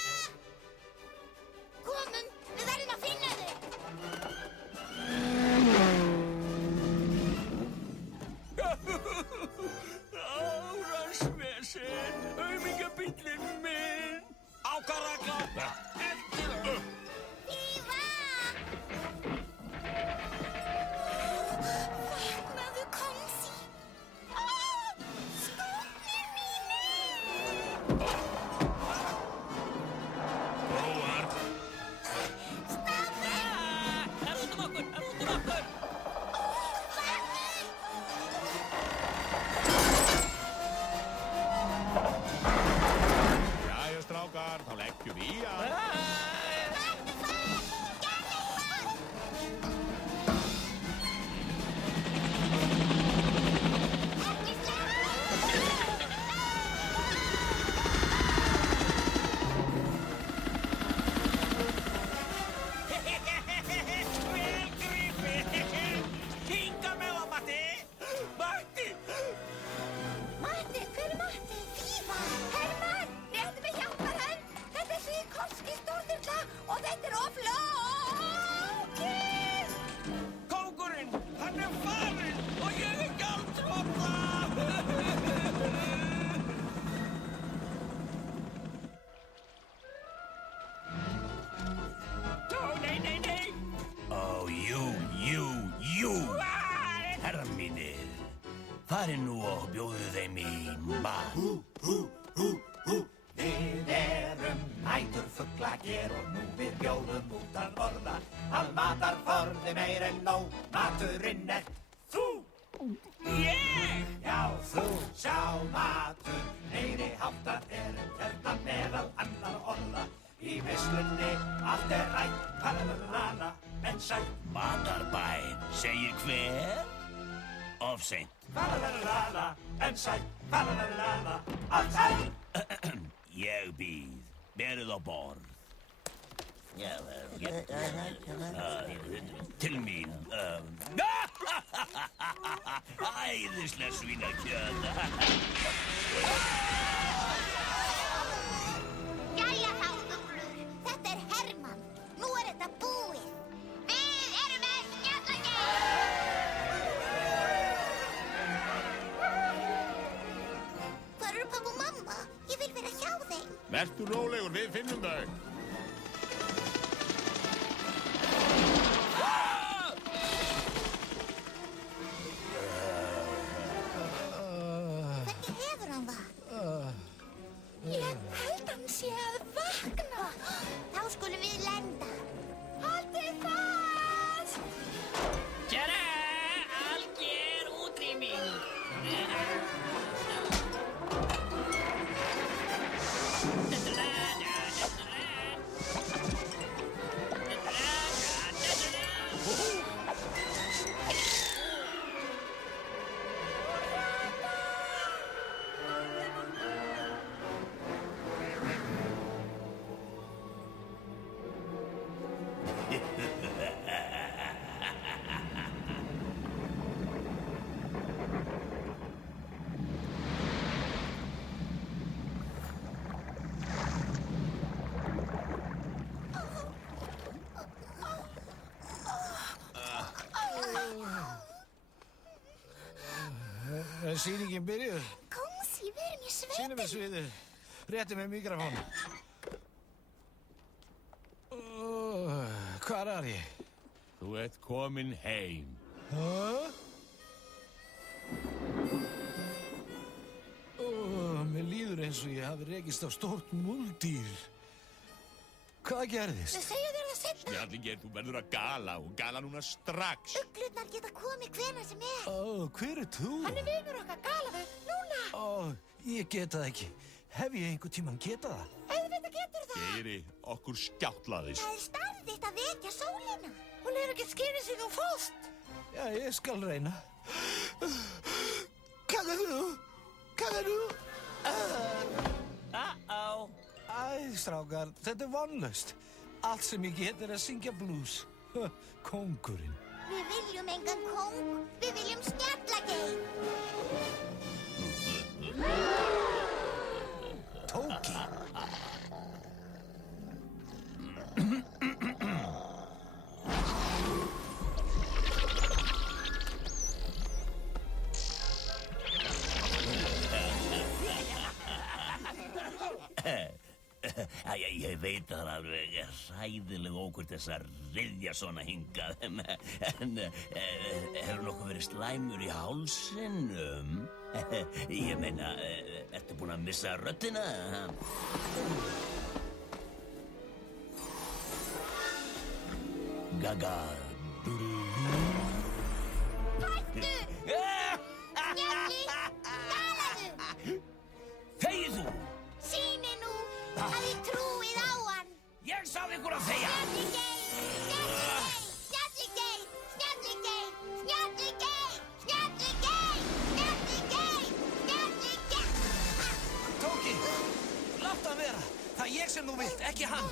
þetta flókið! Kóngurinn, hann farinn og ég gjaldþrota! Nei! Ó, jú! Herrar mínir, farið nú og bjóðu þeim í mat. Við erum næturfuglager og nú við bjóðum út að borða. All matarforði meir en nóg, maturinn þú. Ég? Já, þú, sjá matur, meiri háttar hérna meðal annar orða. Í veislunni allt rætt, palalala, en sætt. Matarbær, segir hver? Of seint. Palalala, en sætt, palalala, allt sætt. Ég býð, berið á borð. Til mín. Æðislega svínakjöt. Jæja þá, uglur. Þetta Hermann. Nú þetta búið. Við erum með Skjallageir! Hvar eru pappa og mamma? Ég vil vera hjá þeim. Vertu rólegur, við finnum þau. Hvernig hefur hann það? Ég held hann sé að vakna. Þá skulum við lenda. Haldið fast! Tjara, alger útrýming. Sýningin byrjuð. Kóngsi, við erum í sveitinni. Sýnum við sviðið. Rétti með mikrofón. Hvar ég? Þú ert komin heim. Mér líður eins og ég hafi rekist á stórt múldýr. Hvað gerðist? Við segjum þér það seinna. Snjallingeir, þú verður að gala og gala núna strax. Uglurnar geta komið hvenær sem er. Hver þú? Hann vinur okkar, Galaðu, núna! Ég geta það ekki. Hef ég einhvern tímann getað það? Auðvitað getur það. Geiri, okkur skjáttlaðist. Það starf þitt að vekja sólina. Hún hefur ekki skynið sig þú fóst. Já, ég skal reyna. Galaðu! Æ, strákar, þetta vonlaust. Allt sem ég get er að syngja blues. Kóngurinn. Við viljum engan kóng. Við viljum Skjallageir. Tóki. Ég veit að það er alveg hræðilega ókvært þess að ryðja svona hingað, en hefur nokkuð verið slæmur í hálsinum? Ég meina, ertu búin að missa röddina? Gaga. Hættu! Snjalli, Galaðu! Þegið þú! Sýni nú að þið trúið á hann. Ég sagði ykkur að þegja! Tóki, láttu hann vera. Það er ég sem þú vilt, ekki hann.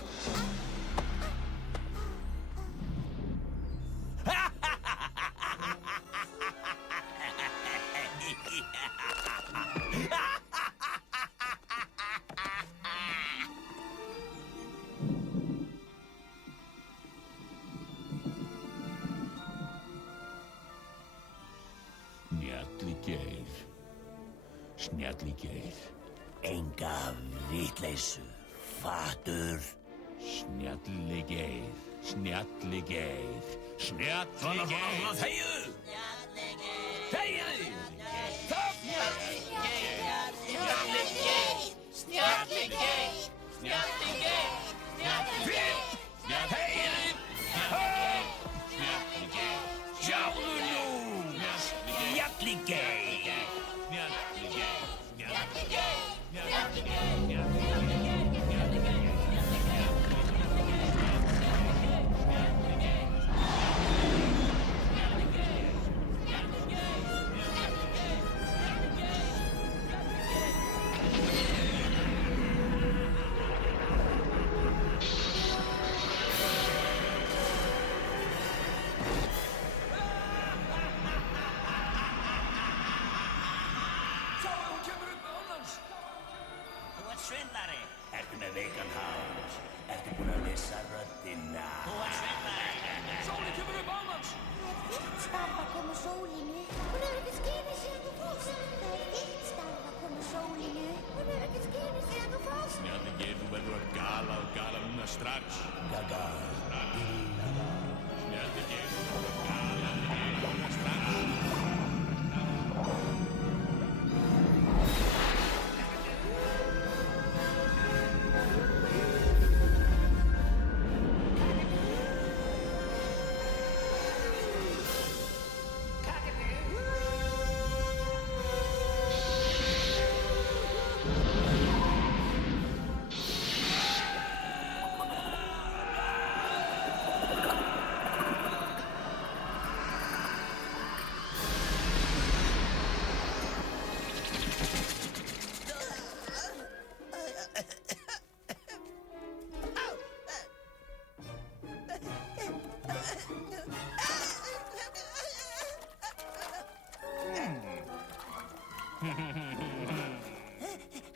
Snjalli Geir. Snjalli Geir. Enga vitleysu, fattur. Snjalli Geir. Snjalli Geir. Snjalli Geir. Svona, þegiðu! Þegiðu! Snjalli Geir, Snjalli Geir, Snjalli Geir, Snjalli Geir, Snjalli Geir. Þegiðu! Sjáðu nú! Snjalli Geir! Svindlari! Ertu með veikan háls? Ertu búinn að missa röddina? Þú ert svindlari! Sólin kemur upp án hans! Það er þitt starf að koma sólinu. Hún hefur ekki skynið síðan þú fórst. Það er þitt starf að koma sólinu. Hún hefur ekki skynið síðan þú fórst. Snjalli Geir, þú verður að gala og gala núna strax. Gaga. Snjalli Geir, þú verður að gala núna strax.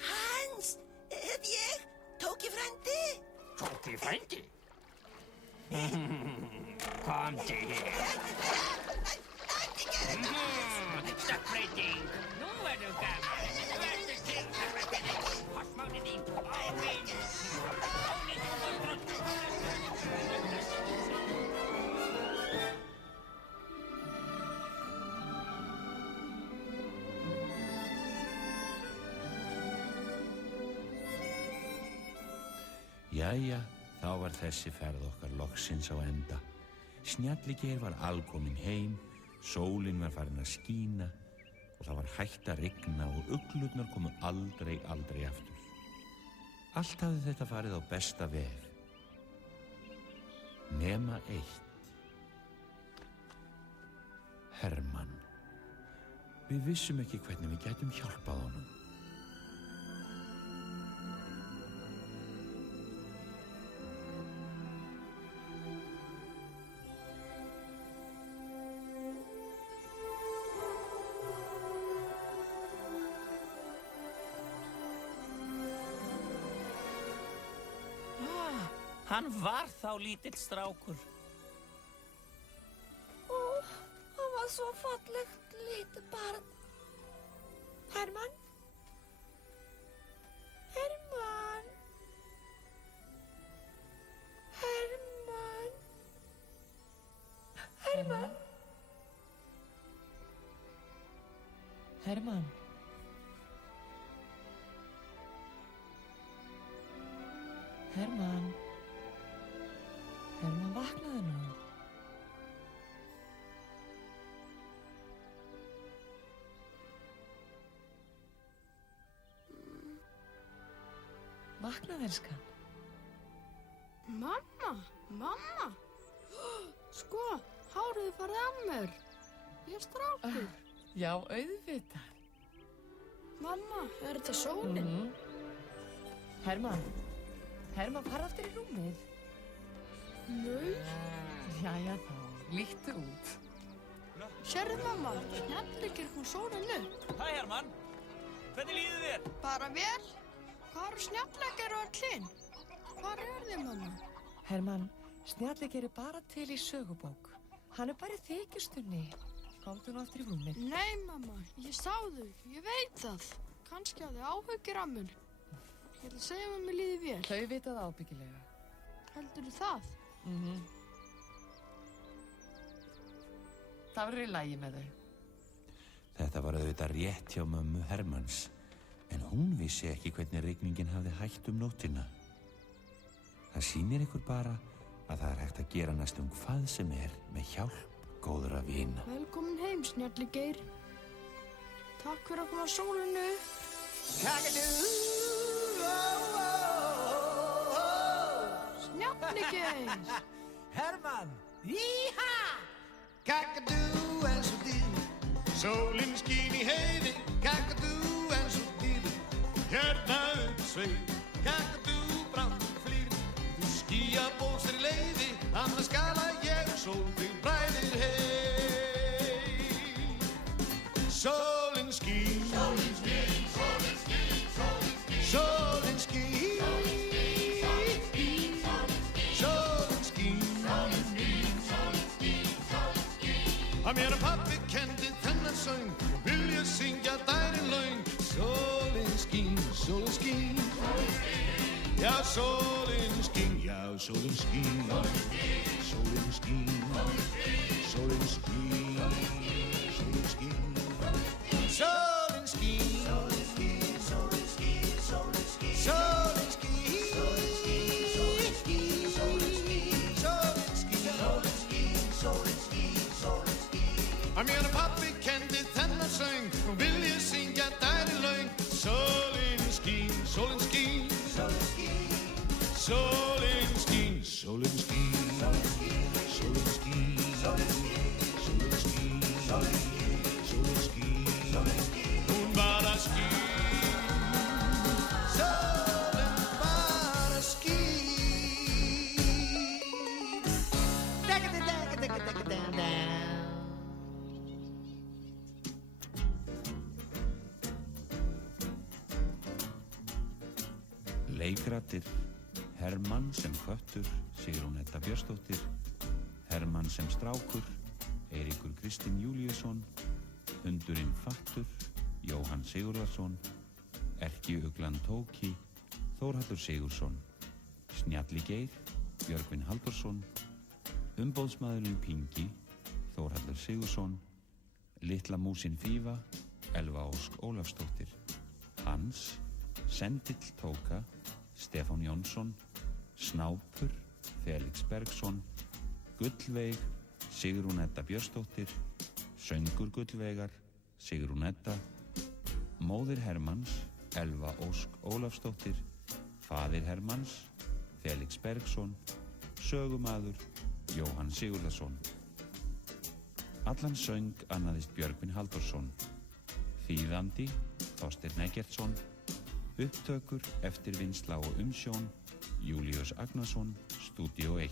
Hans, ég, Tóki frændi. Tóki frændi? Komdu hér. Stökkbreyting. Nú verður gaman. Verður til Horsmáni þín. Óvinn. Jæja, þá var þessi ferð okkar loksins á enda. Snjalli Geir var alkominn heim, sólin var farin að skína og það var hætt að rigna og uglurnar komu aldrei aftur. Allt hafði þetta farið á besta veg. Nema eitt. Hermann. Við vissum ekki hvernig við gætum hjálpað honum. Hann var þá lítill strákur. Ó, hann var svo fallegt lítið barn. Hermann? Hermann? Hermann? Hermann? Hermann? Hermann? Hermann, vaknaðu nú. Vaknaðu, elskan. Mamma, mamma. Sko, hárið farið af mér. Ég er strákur. Já, auðvitað. Mamma, er þetta sólin? Hermann, fara aftur í rúmið. Nei. Jæja þá, líttu út. Sérðu mamma, Snjalli Geir kom sólin upp. Hæ Hermann, hvernig líður þér? Bara vel. Hvað eru Snjalli Geir og Hlyn? Hvar er þið mamma? Hermann, Snjalli Geir bara til í sögubók. Hann bara í þykjustunni. komdu nú aftur í rúmið. Nei, mamma, ég sá þau, ég veit það. Kannski hafði áhyggjur af mér. Ég ætla að segja að mér líði vel. Þau vita það ábyggilega. Heldurðu það? Það verður í lagi með þau. Þetta var auðvitað rétt hjá mömmu Hermanns, en hún vissi ekki hvernig rigningin hafði hægt nóttina. Það sýnir ykkur bara að það hægt að gera næstum hvað sem með hjálp góðra vina. Velkomin heim, Snjalli Geir. Takk fyrir að koma sólinu upp. Snjalli Geir. Hermann, íha! Kakadú en svo dýr, sólinn skín í heiði. Kakadú en svo dýr, hérna upp sveið. Kakadú brátt flýr, þú skýja bóstir í leiði. Annars skala ég sól þig bræðir heim. Sólinn skín, sólinn skín, sólinn skín, sólinn skín, sólinn skín, sólinn skín, sólinn skín, sólinn skín, sólinn skín, sólinn skín. Að mér pabbi kendi þennan söng og vilja syngja dærin löng. Sólinn skín, sólinn skín, sólinn skín, já sólinn skín, já sólinn skín, sólinn skín, sólinn skín, sólinn skín, sólinn skín. Sólinn skín, sólinn skín, sólinn skín, sólinn skín, sólinn skín, sólinn skín, sólinn skín, sólinn skín, sólinn skín, sólinn skín, sólinn skín, sólinn skín. Að mér pabbi kendi þennan söng og vilja syngja dærin löng. Sólinn skín, sólinn skín, sólinn skín, sólinn skín, sólinn skín, sólinn skín, sólinn skín, sólinn skín, sólinn skín, sólinn skín, sólinn skín, sólinn skín. Hún var að skín, sólinn var að skín. Leikraddir: Hermann sem köttur, Sigrún Edda Björnsdóttir. Hermann sem strákur, Eiríkur Kristinn Júlíusson. Hundurinn Fattur, Jóhann Sigurðarsson. Erkiuglan Tóki, Þórhallur Sigursson. Snjalli Geir, Björgvin Halldórsson. Umboðsmaðurinn Pingi, Þórhallur Sigursson. Litla músin Fífa, Elva Ósk Ólafsdóttir. Hans, Sendill Tóka, Stefán Jónsson. Snápur, Felix Bergsson. Gullveig, Sigrún Edda Björnsdóttir. Söngur Gullveigar, Sigrún Edda. Móðir Hermanns, Elva Ósk Ólafsdóttir. Faðir Hermanns, Felix Bergsson. Sögumaður, Jóhann Sigurðarsson. Allan söng annaðist Björgvin Halldórsson. Þýðandi, Þorsteinn Eggertsson. Upptökur, eftirvinnsla og umsjón, Júlíus Agnarsson, Stúdíó 1.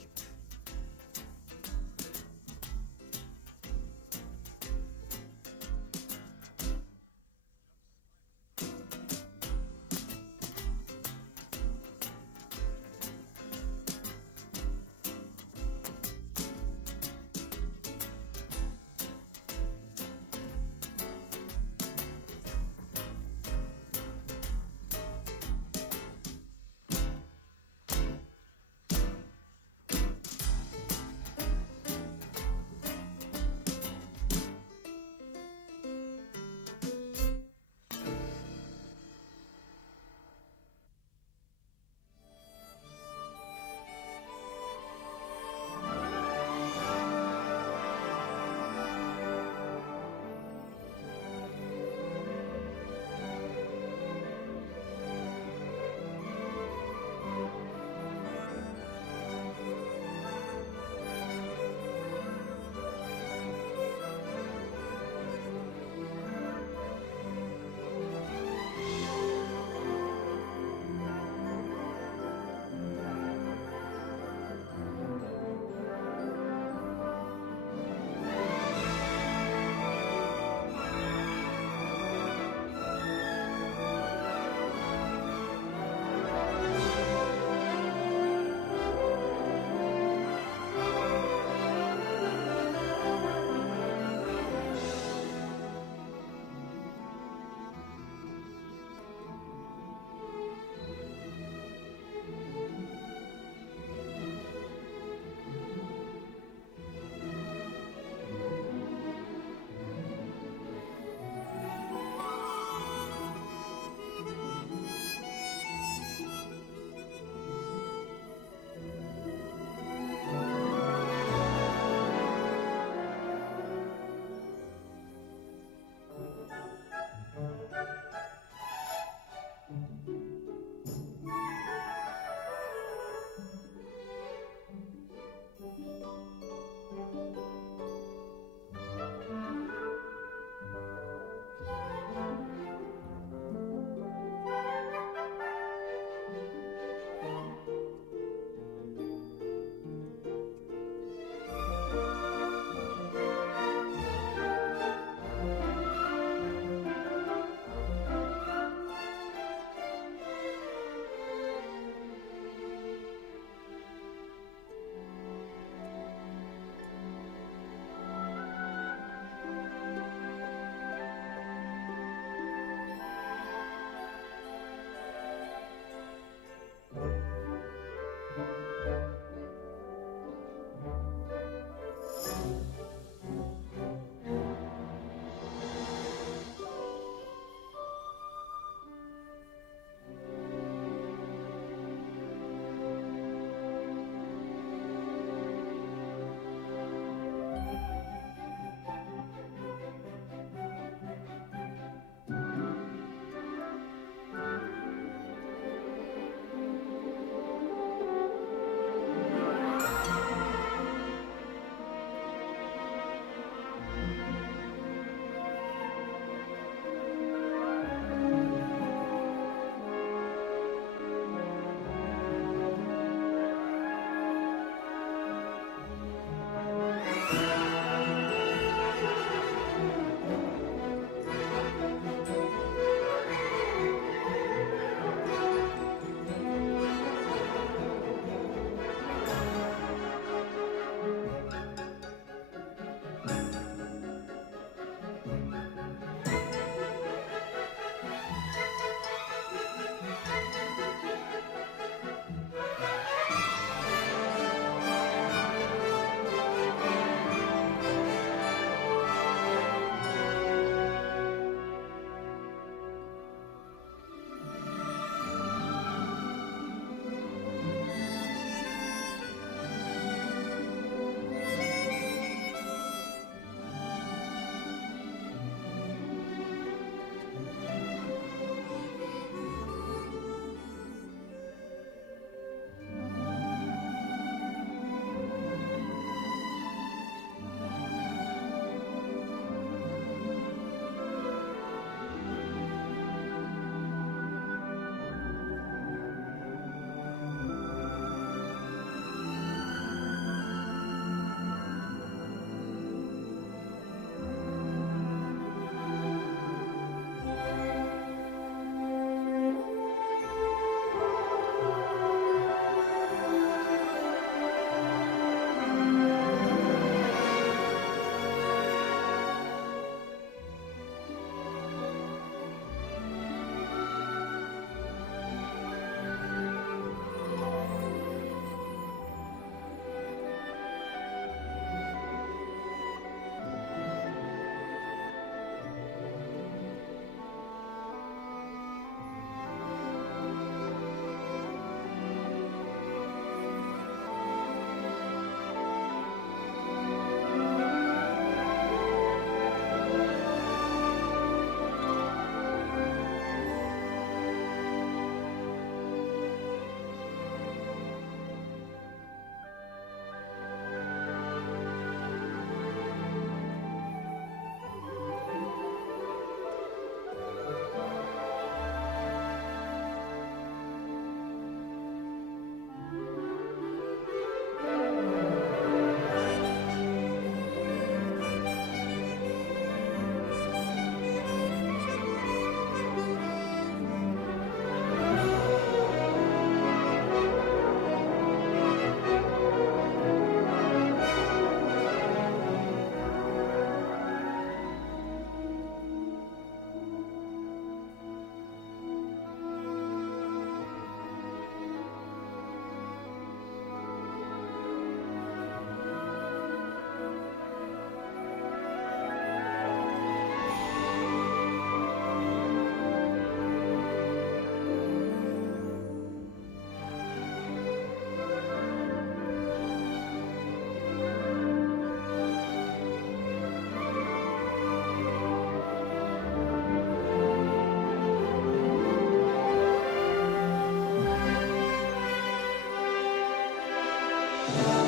Thank you.